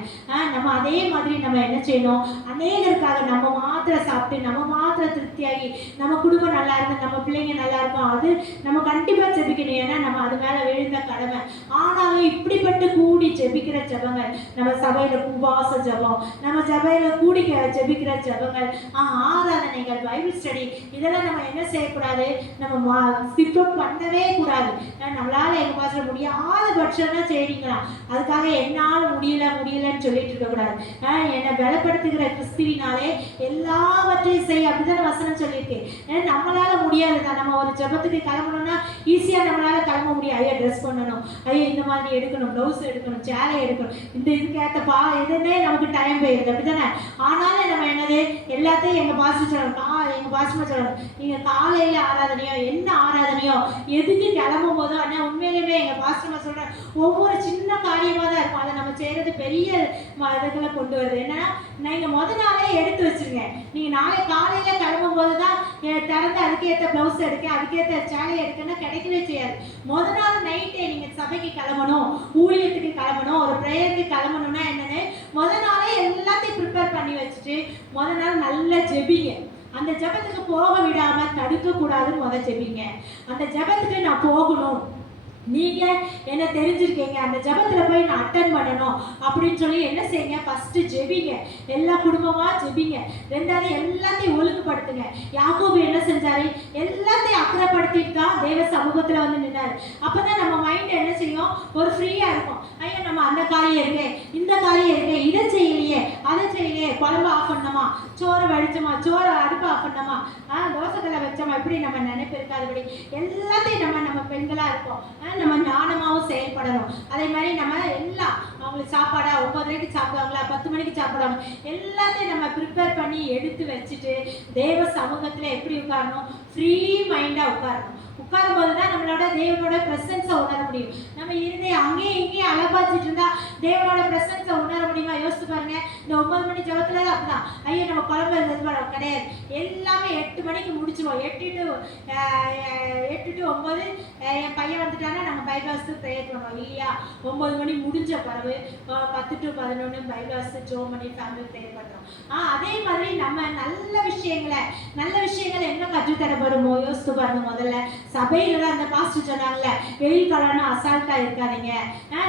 நம்ம அதே மாதிரி நம்ம என்ன செய்யணும், அநேகருக்காக நம்ம மாத்திரம் சாப்பிட்டு நம்ம மாத்திரம் திருப்தியாகி நம்ம குடும்பம் நல்லா இருக்கு, நம்ம பிள்ளைங்க நல்லா இருக்கும், அது நம்ம கண்டிப்பா ஜெபிக்கணும். ஏன்னா நம்ம அது மேல விழுந்த கடமை. ஆனாலும் இப்படிப்பட்ட கூடி ஜெபிக்கிற ஜெபங்கள், நம்ம சபையில உபவாச ஜெபம், நம்ம சபையில கூடி ஜெபிக்கிற ஜெபங்கள், ஆராதனைகள், பைபிள் ஸ்டடி, இதெல்லாம் நம்ம என்ன செய்யக்கூடாது, நம்ம ஸ்கிப் பண்ணவே கூடாது. நம்மளால எங்க பாச முடியாத பட்சம்னா செய்றீங்களா, அதுக்காக என்னால முடியலன்னு சொல்லிட்டு இருக்க கூடாது. என்னை பலப்படுத்துகிற கிறிஸ்துவினாலே எல்லாவற்றையும் செய்ய, அப்படிதான் வசனம் சொல்லியிருக்கேன். நம்மளால முடியாதுதான். நம்ம ஒரு ஜெபத்துக்கு கிளம்பணும்னா ஈஸியா நம்மளால கிளம்ப முடியும். ஐயா ட்ரெஸ் பண்ணணும், ஐயா இந்த மாதிரி எடுக்கணும், ப்ளவுஸ் எடுக்கணும், சேலை எடுக்கணும், இதுக்கேற்ற எதுன்னே நமக்கு டைம் போயிருது, அப்படித்தானே? ஆனாலும் நம்ம என்னது எல்லாத்தையும் எங்க பாஸ்டர் சொல்லணும், எங்க பாஸ்டர் சொல்லணும், நீங்க காலையில ஆராதனையோ என்ன ஆராதனையோ எதுக்கு கிளம்பும் போதோ, ஆனால் உண்மையிலுமே எங்க பாஸ்டர் சொல்ற ஒவ்வொரு சின்ன காரியமா தான் இருக்கும். அதை நம்ம செய்யறது பெரிய இதுகளை கொண்டு வருது. என்னன்னா, நீங்க நாளே எடுத்து வச்சிருங்க. நீங்க நாளை காலையில கிளம்பும் போதுதான் திறந்து அதுக்கேற்ற பிளவுஸ் எடுக்க, அதுக்கேற்ற சேலை எடுக்கன்னா கிடைக்கவே செய்யாது. நாள் நைட்டே நீங்க சபைக்கு கிளம்பணும், ஊழியத்துக்கு கிளம்பணும், ஒரு பிரேயருக்கு கிளம்பணும்னா என்னன்னு நாளே எல்லாத்தையும் ப்ரிப்பேர் பண்ணி வச்சுட்டு நாள் நல்லா ஜெபிங்க. அந்த ஜெபத்துக்கு போக விடாம தடுக்க கூடாதுன்னு ஜெபிங்க. அந்த ஜெபத்துக்கு நான் போகணும், நீங்க என்ன தெரிஞ்சிருக்கீங்க, அந்த ஜெபத்துல போய் நான் அட்டன் பண்ணணும் அப்படின்னு சொல்லி என்ன செய்யுங்க, ஃபர்ஸ்ட் ஜெபிங்க. எல்லா குடும்பமா ஜெபிங்க. ரெண்டாவது எல்லாத்தையும் ஒழுங்குபடுத்துங்க. யாக்கோபு என்ன செஞ்சாரு, எல்லாத்தையும் அக்கறைப்படுத்திட்டு தான் தேவ சமூகத்துல நின்னாரு. அப்பதான் நம்ம மைண்ட் என்ன செய்யும், ஒரு ஃப்ரீயா இருக்கும். ஐயா நம்ம அந்த காரியம் இருக்கு, இந்த காரியம் இருக்கு, இதை செய்யலையே, அதை செய்யலையே, குழம்பு ஆஃப் பண்ணணுமா, சோறு வடிச்சோமா, சோறு அடுப்பு ஆஃப் பண்ணணுமா, தோசைக்கல்லை வச்சோமா, இப்படி நம்ம நினைப்பு இருக்காதுபடி எல்லாத்தையும் நம்ம பெண்களா இருக்கோம், நம்ம ஞானமாகவும் செயல்படணும். அதே மாதிரி நம்ம எல்லாம் அவங்களுக்கு சாப்பாடா 9 மணிக்கு சாப்பிடுவாங்களா, 10 மணிக்கு சாப்பிடுவாங்க, எல்லாத்தையும் நம்ம ப்ரிப்பேர் பண்ணி எடுத்து வச்சுட்டு தேவ சமூகத்துல எப்படி உட்காரணும், ஃப்ரீ மைண்டா உட்காரணும். உட்காரும் போதுதான் நம்மளோட தேவனோட பிரசன்ஸை உணர முடியும். நம்ம இருந்து அங்கேயும் இங்கேயும் அலப்பாச்சிட்டு இருந்தா தேவனோட பிரசன்ஸை உணர முடியுமா? யோசிச்சு பாருங்க. இந்த 9 மணி ஜபத்துல அப்படிதான். ஐயோ நம்ம குழம்பு கிடையாது, எல்லாமே 8 மணிக்கு முடிச்சிருவோம். 8 to 9 என் பையன் வந்துட்டானா நம்ம பைபாஸ் ப்ரேயர் பண்ணுவோம் இல்லையா? 9 மணி முடிஞ்ச பிறகு 10 to 11 பைபாஸ் ஜோம் பண்ணி ஃபேமிலி ப்ரேயர் பண்றோம். அதே மாதிரி நம்ம நல்ல விஷயங்கள் எங்க கற்றுத்தரப்படுமோ யோசித்து பாருங்க. முதல்ல சபையில தான் அந்த பாஸ்டர் சொன்னாங்கல்ல, வெயில் காலம்னா அசால்ட்டா இருக்காதீங்க,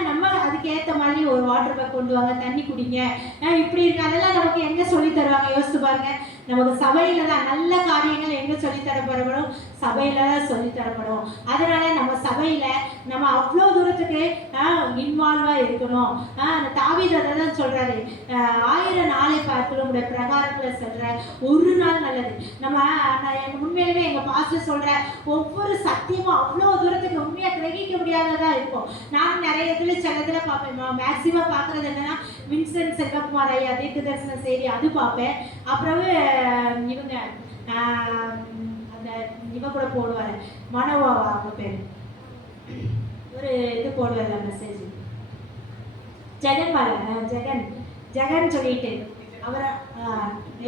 நம்ம அதுக்கு ஏற்ற மாதிரி ஒரு வாட்டர் பேக் கொண்டு வாங்க, தண்ணி குடிங்க, இப்படி இருக்கு. அதெல்லாம் நமக்கு எங்க சொல்லி தருவாங்க யோசித்து பாருங்க. நமக்கு சபையில தான் நல்ல காரியங்கள் எங்க சொல்லி தரப்படும், சபையில தான் சொல்லி தரப்படும். அதனால நம்ம சபையில நம்ம அவ்வளோ தூரத்துக்கு இன்வால்வா இருக்கணும். தாவீது தான் சொல்றாரு, 1000 நாளை பார்க்கலும் உடைய பிரகாரங்களை சொல்ற ஒரு நாள் நல்லது. நம்ம உண்மையிலுமே எங்க பாஸ்டர் சொல்ற ஒவ்வொரு சத்தியமும் அவ்வளோ தூரத்துக்கு உண்மையா கிரகிக்க முடியாததா இருக்கும். நான் நிறைய சில இதுல பார்ப்பேன். மேக்சிமம் பார்க்கறது என்னன்னா வின்சென்ட் செல்வகுமார் ஐயா தீர்க்க தரிசன செய்தி அது பார்ப்பேன். அப்புறம் இவங்க அந்த இவ கூட போடுவாரு, மனோவா அவங்க பேரு, ஒரு இது போடுவார்ல மெசேஜ், ஜெகன் சொல்லிட்டு அவரை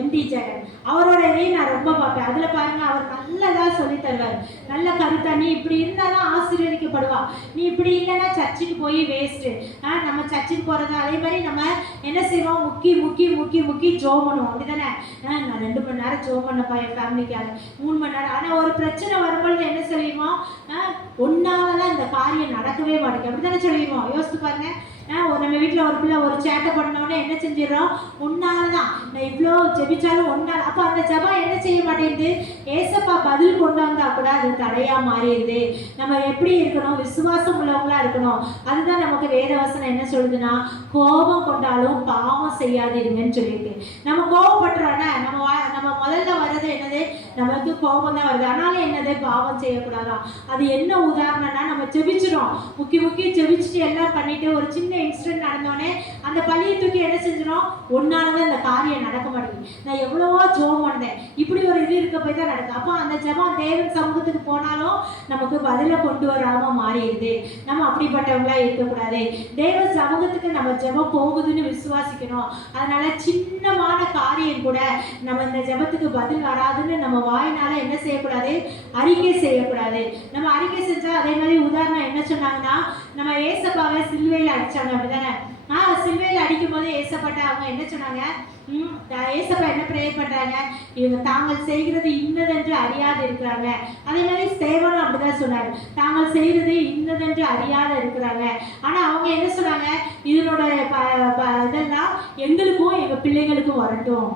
எம்டி ஜெகன், அவரோட இதையும் நான் ரொம்ப பார்ப்பேன். அதில் பாருங்க, அவர் நல்லதா சொல்லி தருவார், நல்ல கருத்தா. நீ இப்படி இருந்தாதான் ஆசீர்வதிக்கப்படுவா, நீ இப்படி இல்லைன்னா சர்ச்சுக்கு போய் வேஸ்ட்டு. நம்ம சர்ச்சுக்கு போகிறது அதே மாதிரி நம்ம என்ன செய்வோம், முக்கி ஜோம் பண்ணுவோம், அப்படிதானே? நான் 2 மணி நேரம் ஜோம் பண்ணப்பா என் ஃபேமிலிக்காக, 3 மணி நேரம். ஆனால் ஒரு பிரச்சனை வரும்பொழுது என்ன சொல்லிடுவோம், ஒன்னாலதான் இந்த காரியம் நடக்கவே மாட்டேங்குது, அப்படித்தானே சொல்லிடுவோம். யோசித்து பாருங்க. நம்ம வீட்டில் ஒரு பிள்ளை ஒரு சேட்டை பண்ணோடனே என்ன செஞ்சிடறோம், ஒன்னாலதான் நான் இவ்வளோ ஜெபிச்சாலும் ஒன்றால். அப்போ அந்த ஜபம் என்ன செய்ய மாட்டேங்குது, ஏசப்பா பதில் கொண்டு வந்தா கூட அது தடையா மாறிடுது. நம்ம எப்படி இருக்கணும், விசுவாசம் உள்ளவங்களா இருக்கணும். அதுதான் நமக்கு வேதவசனம் என்ன சொல்லுதுன்னா, கோபம் கொண்டாலும் பாவம் செய்யாதீங்கன்னு சொல்லியிருக்கு. நம்ம கோபப்படுறோன்னா நம்ம முதல்ல வர்றது என்னது, நமக்கு கோபம் தான் வருது. ஆனாலும் என்னது, பாவம் செய்யக்கூடாதான். அது என்ன உதாரணம்னா, நம்ம ஜெபிச்சிடும், முக்கி ஜெபிச்சுட்டு எல்லாம் பண்ணிட்டு ஒரு சின்ன இன்சிடென்ட் நடந்தோடனே அந்த பழியை தூக்கி என்ன செஞ்சிடும், ஒன்னாலதான் இந்த காரியம் நடக்க மாட்டேங்குது, நான் எவ்வளவோ ஜெபம் பண்ணேன், இப்படி ஒரு இது இருக்க போய் தான் நடக்கும். அப்போ அந்த ஜெபம் தேவன் சமூகத்துக்கு போனாலும் நமக்கு பதில கொண்டு வராம மாறிடுது. நம்ம அப்படிப்பட்டவங்களா இருக்கக்கூடாது. தேவ சமூகத்துக்கு நம்ம ஜெபம் போகுதுன்னு விசுவாசிக்கணும். அதனால சின்னமான காரியம் கூட நம்ம இந்த ஜெபத்துக்கு பதில் வராதுன்னு நம்ம வாயினால என்ன செய்யக்கூடாது, அறிக்கை செய்யக்கூடாது. நம்ம அறிக்கை செஞ்சா அதே மாதிரி உதாரணம் என்ன சொன்னாங்கன்னா, நம்ம ஏசப்பாவை சிலுவையில் அடிச்சாங்க, அப்படிதானே? சிலுவையில் அடிக்கும் போது ஏசப்பட்ட அவங்க என்ன சொன்னாங்க, ஏசப்பா என்ன ப்ரே பண்றாங்க, இவங்க தாங்கள் செய்கிறது இன்னதென்று அறியாது இருக்கிறாங்க. அதே மாதிரி ஸ்தேவானும் அப்படிதான் சொன்னாங்க, தாங்கள் செய்கிறது இன்னதென்று அறியாத இருக்கிறாங்க. ஆனா அவங்க என்ன சொன்னாங்க, இதனோட இதெல்லாம் எங்களுக்கும் எங்க பிள்ளைங்களுக்கும் வரட்டும்.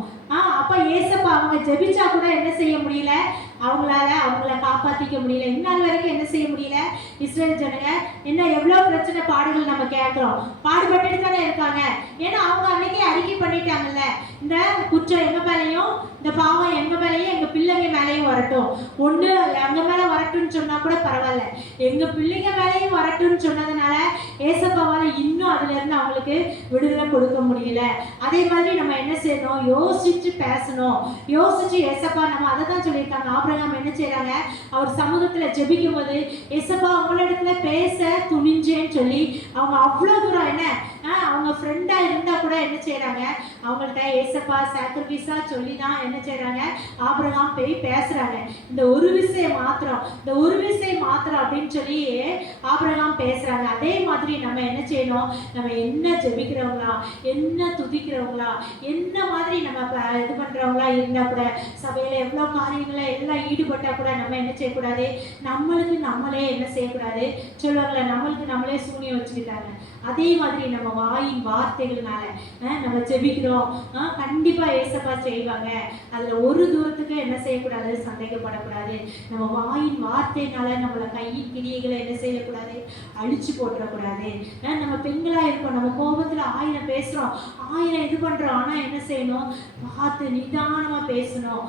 அப்ப ஏசப்பா அவங்க ஜெபிச்சா கூட என்ன செய்ய முடியல, அவங்கள காப்பாத்திக்க முடியல. இந்நாள் வரைக்கும் என்ன செய்ய முடியல, இஸ்ரேல் ஜனங்க என்ன எவ்வளவு பிரச்சனை பாடுகள் நம்ம கேட்கிறோம், பாடுபட்டு தானே இருக்காங்க. ஏன்னா அவங்க அன்னைக்கே அறிக்கை பண்ணிட்டாங்கல்ல, இந்த குற்றம் எங்க மேலையும் இந்த பாவம் எங்க மேலையும் எங்க பிள்ளைங்க மேலையும் வரட்டும். ஒண்ணு எங்க மேல வரட்டும்னு சொன்னா கூட பரவாயில்ல, எங்க பிள்ளைங்க மேலையும் வரட்டும்னு சொன்னதுனால ஏசப்பாவால இன்னும் அதுல இருந்து அவங்களுக்கு விடுதலை கொடுக்க முடியல. அதே மாதிரி நம்ம என்ன செய்யணும், யோசிச்சு பேசணும். யோசிச்சு ஏசப்பா, நம்ம அதை தான் சொல்லியிருக்காங்க. ஆபிரகாம் என்ன செய்யறாங்க, அவர் சமூகத்துல ஜெபிக்கும் போது ஏசப்பா உங்களிடத்துல பேச துணிஞ்சேன்னு சொல்லி அவங்க அவ்வளவு தூரம் என்ன, அவங்க ஃப்ரெண்டா இருந்தா கூட என்ன செய்யறாங்க, அவங்கள்ட்ட ஏசப்பா சாக்ரிஃபைஸா சொல்லி தான் என்ன செய்யறாங்க, ஆபிரகாம் போய் பேசுறாங்க. இந்த ஒரு விஷயம் மாத்திரம் அப்படின்னு சொல்லி ஆபிரகாம் பேசுறாங்க. அதே மாதிரி நம்ம என்ன செய்யணும், நம்ம என்ன ஜெபிக்கிறவங்களா, என்ன துதிக்கிறவங்களா, என்ன மாதிரி நம்ம இது பண்றவங்களா இருந்தா கூட, சபையில எவ்வளவு காரியங்களை எல்லாம் ஈடுபட்டா கூட நம்ம என்ன செய்யக்கூடாது, நம்மளுக்கு நம்மளே என்ன செய்யக்கூடாது, சொல்லுவாங்களே நம்மளுக்கு நம்மளே சூனியம் வச்சுக்கிட்டாங்க. அதே மாதிரி நம்ம வாயின் வார்த்தைகள்னால நம்ம ஜெபிக்கிறோம், கண்டிப்பா ஏசப்பா செய்வாங்க. அதுல ஒரு தூரத்துக்கு என்ன செய்யக்கூடாது, சந்தேகப்படக்கூடாது. நம்ம வாயின் வார்த்தைனால நம்மள கையின் கிரியைகளை என்ன செய்யக்கூடாது, அழிச்சு போட்டுறக்கூடாது. நம்ம பெண்களா இருக்கோம், நம்ம கோபத்துல 1000 பேசுறோம், 1000 இது பண்றோம். ஆனா என்ன செய்யணும், பார்த்து நிதானமா பேசணும்.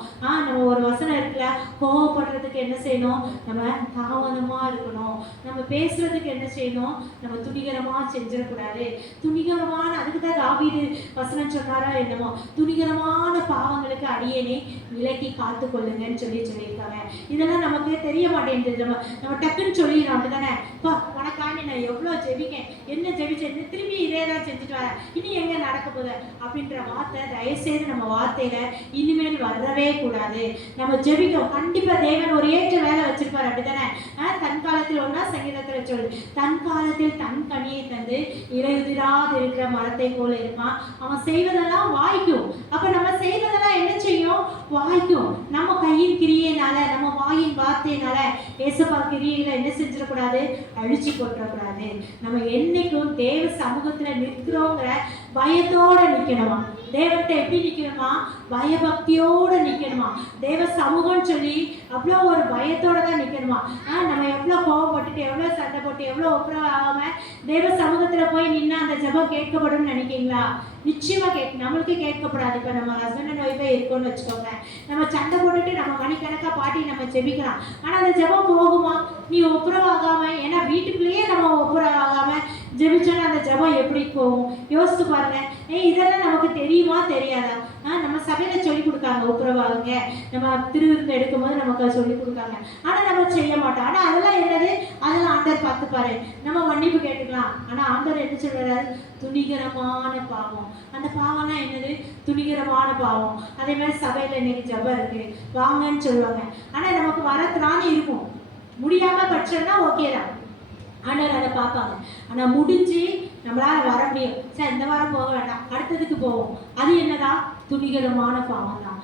நம்ம ஒரு வசனம் இருக்குல்ல, கோபப்படுறதுக்கு என்ன செய்யணும், நம்ம தாமதமா இருக்கணும். நம்ம பேசுறதுக்கு என்ன செய்யணும், நம்ம துணிகரமா செஞ்சிடக்கூடாது. துணிகரமான, அதுக்குதான் தாவீது வசனம் சொன்னாரா என்னமோ, துணிகரமான பாவங்களுக்கு அடியேனை விலக்கி காத்து கொள்ளுங்கன்னு சொல்லியிருக்காங்க. இதெல்லாம் நமக்கு தெரிய மாட்டேங்குது. நம்ம டக்குன்னு சொல்லிடுறோம், அப்படிதானே? உனக்காண்டி நான் எவ்வளவு ஜெபிக்கேன், என்ன ஜெபிச்சேன், திரும்பி இதே தான் செஞ்சுட்டு வரேன், இனி எங்க நடக்க போகுது அப்படின்ற வார்த்தை தயவுசெய்து நம்ம வார்த்தையில இனிமேல் வரவே கூடாது. நம்ம ஜெபிக்கிறோம், கண்டிப்பா தேவன் ஒரு ஏற்ற வேலை வச்சிருப்பாரு, அப்படிதானே? தன் காலத்தில் ஒன்னா சங்கீதத்துல சொல்லு, தன் காலத்தில் தன் கனியை தந்து இலையுதிராது இருக்கிற மரத்தை போல இருப்பான், அவன் செய்வதெல்லாம் வாய்க்கும். அப்ப நம்ம செய்வதெல்லாம் என்ன செய்யும், வாய்க்கும். நம்ம கையின் கிரியையினால, நம்ம வாயின் வார்த்தையினால ஏசப்பா கிரியைகளை என்ன செஞ்சிடக்கூடாது, அழிச்சு போட்டுறக்கூடாது. நம்ம என்னைக்கும் தேவ சமூகத்துல நிற்கிறோங்கிற பயத்தோட நிக்கணுமா, தேவத்தை எப்படி நிக்கணுமா, பயபக்தியோட நிக்கணுமா. தேவ சமூகம்னு சொல்லி அவ்வளோ ஒரு பயத்தோட தான் நிக்கணுமா. நம்ம எவ்வளோ கோவப்பட்டுட்டு, எவ்வளோ சண்டை போட்டு, எவ்வளோ ஒப்புரவு ஆகாம தேவ சமூகத்துல போய் நின்னா அந்த ஜெபம் கேட்கப்படும் நினைக்கிறீங்களா? நிச்சயமா நம்மளுக்கு கேட்கப்படாது. இப்ப நம்ம ஹஸ்பண்ட் அண்ட் ஒய்ஃபே இருக்கோம்னு வச்சுக்கோங்க, நம்ம சண்டை போட்டுட்டு நம்ம மணிக்கணக்கா பாட்டி நம்ம ஜெபிக்கலாம், ஆனா அந்த ஜெபம் போகுமா? நீ ஒப்புரவு ஆகாம, ஏன்னா வீட்டுக்குள்ளேயே நம்ம ஒப்புரவு ஆகாம ஜெபிச்சோன்னா அந்த ஜெபம் எப்படி போகும்? யோசிச்சு பாருங்க. இதெல்லாம் நமக்கு தெரியுமா தெரியாதா? நம்ம சபையில சொல்லி கொடுக்காங்க ஒப்புரவாகுங்க, நம்ம திருவிருந்து எடுக்கும் போது நமக்கு சொல்லி கொடுக்காங்க, ஆனா நம்ம செய்ய மாட்டோம். ஆனா அதெல்லாம் என்னது, அதெல்லாம் ஆண்டவர் பார்த்துப்பாரு, நம்ம மன்னிப்பு கேட்டுக்கலாம். ஆனா ஆண்டவர் என்ன சொல்றாரு, துணிகரமான பாவம். அந்த பாவம்னா என்னது, துணிகரமான பாவம். அதே மாதிரி சபையில இன்னைக்கு ஜெபம் இருக்கு வாங்கன்னு சொல்லுவாங்க, ஆனா நமக்கு வரத்துனாலும் இருக்கும், முடியாம பட்சம்னா ஓகே தான், ஆண்டவர் அதை பார்ப்பாங்க. ஆனா முடிஞ்சு நம்மளால வர முடியும், சரி இந்த வாரம் போக வேண்டாம் அடுத்ததுக்கு போவோம், அது என்னதான், துணிகரமான பாவம் தான்.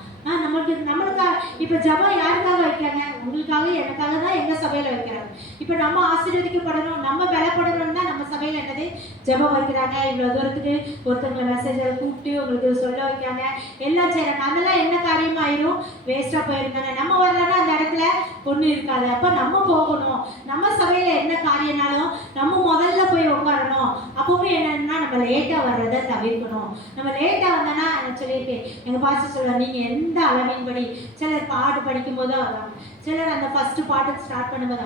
நம்மளுக்காக இப்ப ஜெபம் யாருக்காக வைக்காங்க, உங்களுக்காக எனக்காக தான் எங்க சபையில வைக்கிறாங்க. இப்ப நம்ம ஆசீர்வதிக்கப்படணும், நம்ம பலப்படணும் தான் நம்ம சபையில என்னது ஜெபம் வைக்கிறாங்க. இவ்வளவு தூரத்துக்கு ஒருத்தவங்களை மெசேஜை கூப்பிட்டு உங்களுக்கு சொல்ல வைக்காங்க, எல்லாம் செய்யறாங்க. அதெல்லாம் என்ன காரியமாயிரும், வேஸ்டா போயிருந்தாங்க. நம்ம வரலன்னா அந்த இடத்துல பொண்ணு இருக்காது. அப்ப நம்ம போகணும், நம்ம சபையில என்ன காரியம்னாலும் நம்ம முதல்ல போய் உட்காரணும். அப்பவே என்னன்னா நம்ம லேட்டா வர்றதை தவிர்க்கணும். நம்ம லேட்டா வந்தோன்னா சொல்லியிருக்கேன், எங்க பாஸ்டர் சொல்லுவாங்க, நீங்க எந்த அளவின்படி, சிலர் பாட்டு படிக்கும் போதும் வருவாங்க, சிலர் அந்த ஃபர்ஸ்ட் பாட்டுக்கு ஸ்டார்ட் பண்ணும்போது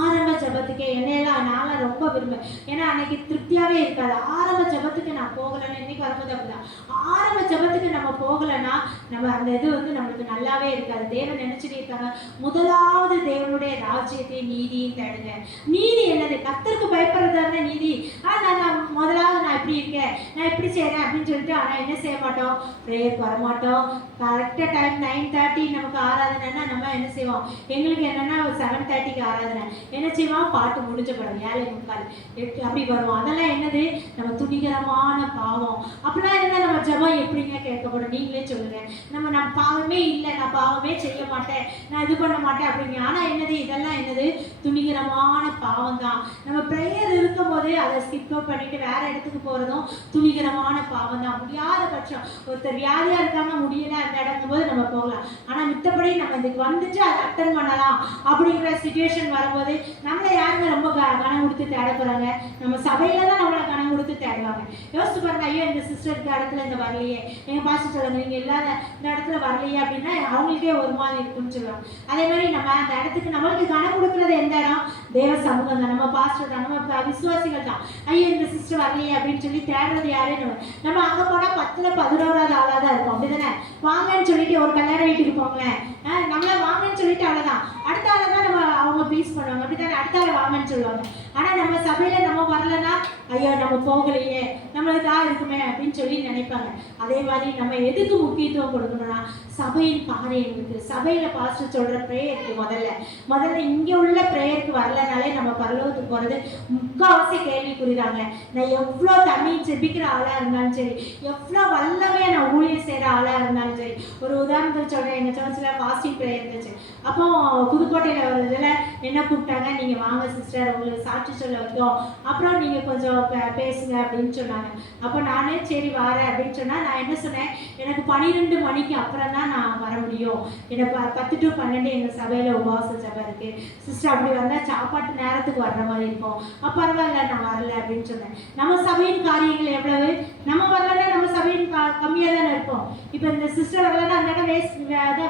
ஆரம்ப ஜெபத்துக்கே என்னையெல்லாம் நான்லாம் ரொம்ப விரும்புவேன். ஏன்னா அன்னைக்கு திருப்தியாவே இருக்காது. ஆரம்ப ஜெபத்துக்கு நான் போகலைன்னு இன்னைக்கு வரும்போது அப்படிதான். ஆரம்ப ஜெபத்துக்கு நம்ம போகலைன்னா நம்ம அந்த இது நம்மளுக்கு நல்லாவே இருக்காது. தேவன் நினைச்சிட்டு இருக்காங்க, முதலாவது தேவனுடைய ராஜ்யத்தையும் நீதியும் தேடுங்க. நீதி என்னது? கர்த்தருக்கு பயப்படுறதா நீதி. நான் முதலாவது நான் இப்படி இருக்கேன், நான் இப்படி செய்றேன் அப்படின்னு சொல்லிட்டு ஆனா என்ன செய்ய மாட்டோம்? ப்ரேயருக்கு வரமாட்டோம். கரெக்டாக டைம் 9:30 நமக்கு ஆராதனைன்னா நம்ம என்ன செய்வோம்? எங்களுக்கு என்னன்னா 7:30க்கு ஆராதனை. என்ன செய்வோம்? பாட்டு முடிஞ்ச படம் 7:45 அப்படி வருவோம். அதெல்லாம் என்னது? நம்ம துணிகரமான பாவம். அப்படின்னா என்ன? நம்ம ஜெபம் எப்படிங்க கேட்கப்படும்? நீங்களே சொல்லுங்க. நான் பாவமே இல்லை, நான் பாவமே செய்ய மாட்டேன், நான் இது பண்ண மாட்டேன் அப்படிங்க. ஆனா என்னது? இதெல்லாம் என்னது? துணிகரமான பாவம் தான். நம்ம ப்ரேயர் இருக்கும் போது அதை ஸ்கிப் பண்ணிட்டு வேற இடத்துக்கு போறதும் துணிகரமான பாவம் தான். முடியாத பட்சம் ஒருத்தர் வியாதியா இருக்காங்க, முடியல அந்த இடங்கும் போது நம்ம போகலாம். ஆனா மித்தபடி நம்ம இதுக்கு வந்துட்டு அதை அட்டன் பண்ணலாம் அப்படிங்கிற சிச்சுவேஷன் வரும்போது நம்மளை யாருங்க ரொம்ப கனம் கொடுத்து தேட போறாங்க? நம்ம சபையில தான் நம்மளை கனம் கொடுத்து தேடுவாங்க. யோசிச்சு பாருங்க, ஐயோ இந்த சிஸ்டருக்கு இடத்துல இந்த வரலையே, எங்க பாஸ்டர் சொல்லுங்க நீங்க இல்லாத இந்த இடத்துல வரலையே அப்படின்னா அவங்களுக்கே ஒரு மாதிரி இருக்குன்னு சொல்லுவாங்க. அதே மாதிரி நம்ம அந்த இடத்துக்கு நம்மளுக்கு கனம் கொடுக்கறது எந்த இடம்? தேவ சமூகம் தான், நம்ம பாஸ்டர் தான், நம்ம விசுவாசிகள் தான். ஐயோ இந்த சிஸ்டர் வரலையே அப்படின்னு சொல்லி தேடுறது யாருன்னு நம்ம அங்க போனா 10ல் 11வது ஆளா தான் இருக்கும். அப்படிதானே? வாங்கன்னு சொல்லிட்டு ஒரு கல்யாண வீட்டுக்கு போங்களேன், நம்மள வாங்கன்னு சொல்லிட்டு அவ்வளவுதான். அடுத்த ஆளை தான் நம்ம அவங்க ப்ளீஸ் பண்ணுவாங்க. அப்படித்தானே? அடுத்த ஆளை வாங்கன்னு சொல்லுவாங்க. ஆனா நம்ம சபையில நம்ம வரலன்னா ஐயோ நம்ம போகலையே, நம்மளுக்கு இருக்குமே அப்படின்னு சொல்லி நினைப்பாங்க. அதே மாதிரி நம்ம எதுக்கு முக்கியத்துவம் கொடுக்கணும்னா சபையின் காரியங்களுக்கு, சபையில பாஸ்டர் சொல்ற ப்ரேயருக்கு முதல்ல இங்க உள்ள ப்ரேயருக்கு வரலனாலே நம்ம பரலோகத்துக்கு போறது முக்காவாசி கேள்விக்குறிதாங்க. நான் எவ்வளோ தண்ணி ஜெபிக்கிற ஆளா இருந்தாலும் சரி, எவ்வளோ வல்லமே நான் ஊழியர் செய்யற ஆளா இருந்தாலும் சரி. ஒரு உதாரணத்துக்கு சொல்றேன், எங்க சர்ச்சில் ஃபாஸ்டிங் ப்ரேயர் இருந்துச்சு. அப்போ புதுக்கோட்டையில ஒரு இதில் என்ன கூப்பிட்டாங்க, நீங்க வாங்க சிஸ்டர் உங்களுக்கு சாட்சி சொல்ல வந்தோம், அப்புறம் நீங்க கொஞ்சம் பேசுங்க அப்படின்னு சொன்னாங்க. அப்போ நானே சரி வரேன் அப்படின்னு சொன்னா, நான் என்ன சொன்னேன், எனக்கு 12 மணிக்கு அப்புறம் தான் நான் வர முடியும், எனக்கு 10 to 12 எங்க சபையில உபவாச ஜெபம் இருக்கு சிஸ்டர், அப்படி வந்தா சாப்பாட்டு நேரத்துக்கு வர்ற மாதிரி இருக்கும், பரவாயில்ல நான் வரல அப்படின்னு சொன்னேன். நம்ம சபையின் காரியங்கள் எவ்வளவு? நம்ம வரலன்னா நம்ம சபையின் கம்மியா தானே இருக்கும். இப்போ இந்த சிஸ்டர் வரலன்னா அந்த இடம்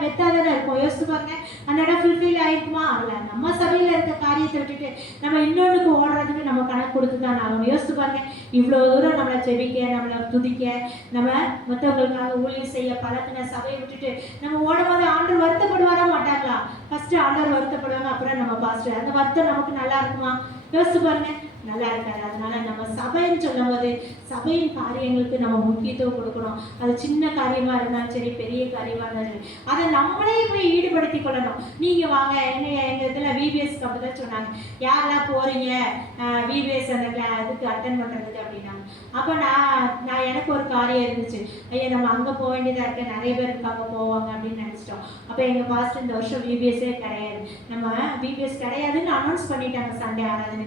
வெத்தா தானே இருக்கும். யோசிச்சு பாருங்க, அந்த இடம் ஃபுல்ஃபில் ஆயிருக்குமா? அல்ல. நம்ம சபையில இருக்க காரியத்தை விட்டுட்டு நம்ம இன்னொன்றுக்கு ஓடுறதுக்கு நம்ம கணக்கு கொடுத்து தான் ஆகணும். யோசிச்சு பாருங்க, இவ்வளோ தூரம் நம்மளை ஜெபிக்க, நம்மளை துதிக்க, நம்ம மற்றவங்களுக்காக ஊழியம் செய்ய பழக்கின சபையை விட்டுட்டு நம்ம ஓடும் போது ஆண்டவர் வருத்தப்படுவாரா மாட்டாங்களா? ஃபர்ஸ்ட் ஆண்டவர் வருத்தப்படுவாங்க, அப்புறம் நம்ம பாஸ்டர். அந்த வருத்தம் நமக்கு நல்லா இருக்குமா? யோசிச்சு பாருங்க, நல்லா இருக்காது. அதனால நம்ம சபைன்னு சொல்லும் போது சபையின் காரியங்களுக்கு நம்ம முக்கியத்துவம் கொடுக்கணும். அது சின்ன காரியமா இருந்தாலும் சரி, பெரிய காரியமா இருந்தாலும் சரி, அதை நம்மளே போய் ஈடுபடுத்தி கொள்ளணும். நீங்க வாங்க, எங்க இதுல விபிஎஸ் அப்படிதான் சொன்னாங்க, யாரெல்லாம் போறீங்க விபிஎஸ் அந்த இதுக்கு அட்டன் பண்றதுக்கு அப்படின்னாங்க. அப்ப நான் எனக்கு ஒரு காரியம் இருந்துச்சு, ஐயா நம்ம அங்க போக வேண்டியதா இருக்க, நிறைய பேர் இருக்காங்க போவாங்க அப்படின்னு நினைச்சிட்டோம். அப்ப எங்க பாஸ்டர் இந்த வருஷம் விபிஎஸ்ஸே கிடையாது, நம்ம விபிஎஸ் கிடையாதுன்னு அனௌன்ஸ் பண்ணிட்டாங்க சண்டே ஆராதனை.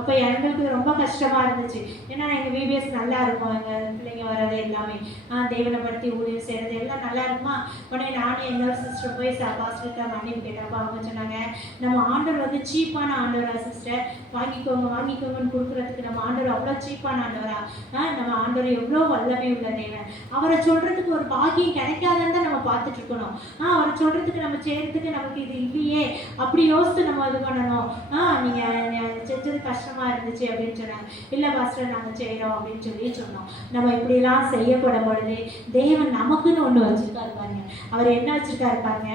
அப்ப எங்களுக்கு ரொம்ப கஷ்டமா இருந்துச்சு. ஏன்னா எங்க விபிஎஸ் நல்லா இருக்கும், எங்க பிள்ளைங்க வர்றது எல்லாமே தேவனை பற்றி ஊழியம் செய்யறது எல்லாம் நல்லா இருக்குமா. உடனே நானும் என்னோட சிஸ்டர் போய் பாஸ்டர்கிட்ட மன்னிப்பு கேட்டப்போ அவங்க சொன்னாங்க, நம்ம ஆண்டவர் சீப்பான ஆண்டவரா சிஸ்டர், வாங்கிக்கோங்கன்னு கொடுக்குறதுக்கு நம்ம ஆண்டவர் அவ்வளோ சீப்பான ஆண்டவரா? நம்ம ஆண்டவர் எவ்வளோ வல்லமை உள்ள தேவன், அவரை சொல்றதுக்கு ஒரு பாக்கியம் கிடைக்காதுன்னு தான் நம்ம பார்த்துட்டு இருக்கணும். அவரை சொல்றதுக்கு நம்ம செய்யறதுக்கு நமக்கு இது இல்லையே அப்படி யோசித்து நம்ம இது பண்ணணும். நீங்க செஞ்சது கஷ்டமா இருந்துச்சு அப்படின்னு சொன்னாங்க. இல்லை பாஸ்டர் நாங்கள் செய்கிறோம் அப்படின்னு சொல்லி சொன்னோம். நம்ம இப்படிலாம் செய்யப்படும் பொழுது தேவன் நமக்குன்னு ஒன்று வச்சிருக்காரு பாருங்க. அவர் என்ன வச்சிருக்காரு பாருங்க,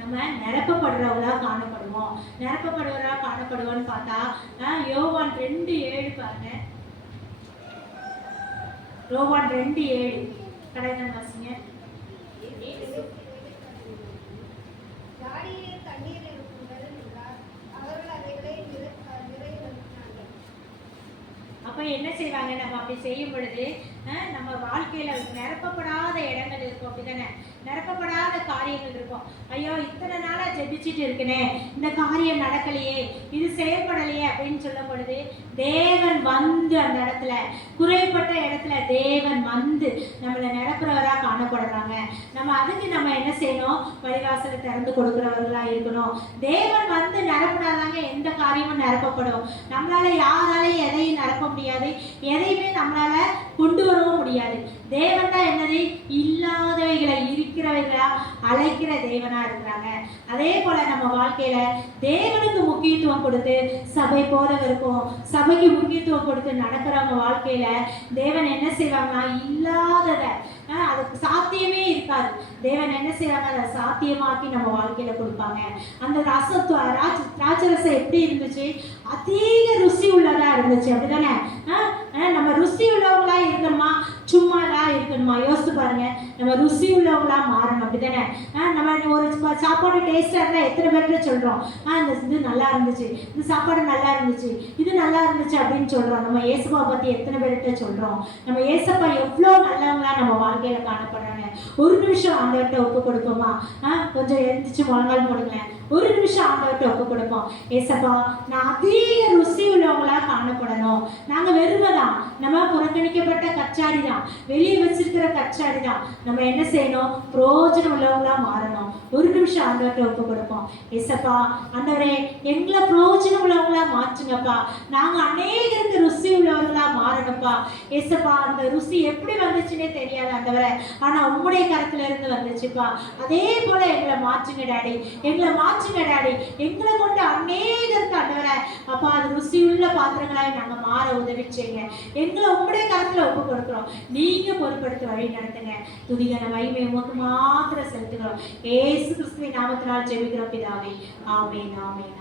நம்ம நிரப்பப்படுறவங்களா காணப்படுவோம். நிரப்பப்படுவதா காணப்படுவோன்னு பார்த்தா யோவான் 2:7 பாருங்க. யோவான் 2:7 கடைதான் வாசிங்க. அப்ப என்ன செய்வாங்க, நம்ம அப்படி செய்யும் பொழுது நம்ம வாழ்க்கையில நிரப்பப்படாத இடங்கள் இருக்கும். அப்படிதானே? நிரப்பப்படாத காரியங்கள் இருக்கும். ஐயோ இத்தனை நாளா ஜெபிச்சுட்டு இருக்கனே, இந்த காரியம் நடக்கலையே, இது செயல்படலையே அப்படின்னு சொல்லும் பொழுது தேவன் வந்து அந்த இடத்துல, குறைப்பட்ட இடத்துல தேவன் வந்து நம்மளை நிரப்புறவரா காணப்படுறாங்க. நம்ம அதுக்கு நம்ம என்ன செய்யணும்? வழிவாசலை திறந்து கொடுக்குறவர்களா இருக்கணும். தேவன் வந்து நிரப்புனாதாங்க எந்த காரியமும் நிரப்பப்படும். நம்மளால யாராலையும் எதையும் நிரப்ப முடியாது, எதையுமே நம்மளால கொண்டு வரவும் முடியாது. தேவன் தான் என்னது, இல்லாதவைகளை இருக்கிறவைகளா அழைக்கிற தேவனா இருக்கிறாங்க. அதே போல நம்ம வாழ்க்கையில தேவனுக்கு முக்கியத்துவம் கொடுத்து சபை போறவருக்கும் சபைக்கு முக்கியத்துவம் கொடுத்து நடக்கிறவங்க வாழ்க்கையில தேவன் என்ன செய்வாங்கன்னா, இல்லாதத அதுக்கு சாத்தியமே இருக்காது, தேவன் என்ன செய்வாங்க, அதை சாத்தியமாக்கி நம்ம வாழ்க்கையில கொடுப்பாங்க. அந்த திராட்சரசம் எப்படி இருந்துச்சு, அதிக ருசி உள்ளதா இருந்துச்சு, அப்படிதானே? நம்ம ருசி உள்ளவங்களா இருக்கணுமா, சும்மாதான் இருக்கணுமா? யோசிச்சு பாருங்க. நம்ம ருசி உள்ளவங்களா மாறணும், அப்படிதானே? நம்ம ஒரு சாப்பாடு டேஸ்டா இருந்தா எத்தனை பேர்கிட்ட சொல்றோம், இந்த இது நல்லா இருந்துச்சு, இந்த சாப்பாடு நல்லா இருந்துச்சு, இது நல்லா இருந்துச்சு அப்படின்னு சொல்றோம். நம்ம ஏசப்பா பத்தி எத்தனை பேர்கிட்ட சொல்றோம்? நம்ம ஏசப்பா எவ்வளவு நல்லவங்களா நம்ம வாழ்க்கையில காணப்படுறாங்க. ஒரு நிமிஷம் ஆண்டவர்கிட்ட ஒப்பு கொடுப்போமா? கொஞ்சம் எழுந்திரிச்சு முழங்கால் போடுங்களேன். ஒரு நிமிஷம் ஆண்டவர்கிட்ட ஒப்பு கொடுப்போம். ஏசப்பா, நான் அதிக ருசி உள்ளவங்களா காணப்படணும். நாங்க வெறுமைதான், நம்ம புறக்கணிக்கப்பட்ட கச்சாடி தான், வெளியே வச்சிருக்கிற கச்சாடி தான். நம்ம என்ன செய்யணும், பிரயோஜனம் உள்ளவங்களா மாறணும். ஒரு நிமிஷம் ஆண்டவர்கிட்ட ஒப்பு கொடுப்போம். ஏசப்பா, ஆண்டவரே, எங்களை பிரயோஜனம் உள்ளவங்களா மாற்றுங்கப்பா. நாங்க அநேகருக்கு ருசி உள்ளவங்களா மாறணும்ப்பா. ஏசப்பா, அந்த ருசி எப்படி வந்துச்சுன்னே தெரியாது ஆண்டவரே, ஆனா உங்களுடைய கரத்துல இருந்து வந்துச்சுப்பா. அதே போல எங்களை மாற்றுங்க டாடி, எங்களை மாற்றுங்க டாடி. எங்களை கொண்டு அநேகருக்கு ஆண்டவரே அப்பா, அது ருசியுள்ள பாத்திரங்களாய் நாங்க மாற உதவி செய்யுங்க. எங்களை உங்களுடைய கரத்துல ஒப்பு கொடுக்கிறோம். நீங்க பொறுப்படுத்த வழி நடத்துங்க. துதிகன மகிமை உமக்கு மாத்திரம் செலுத்துகிறோம். இயேசு கிறிஸ்துவின் நாமத்தினால் ஜெபிக்கிறோம் பிதாவே. ஆமென், ஆமென்.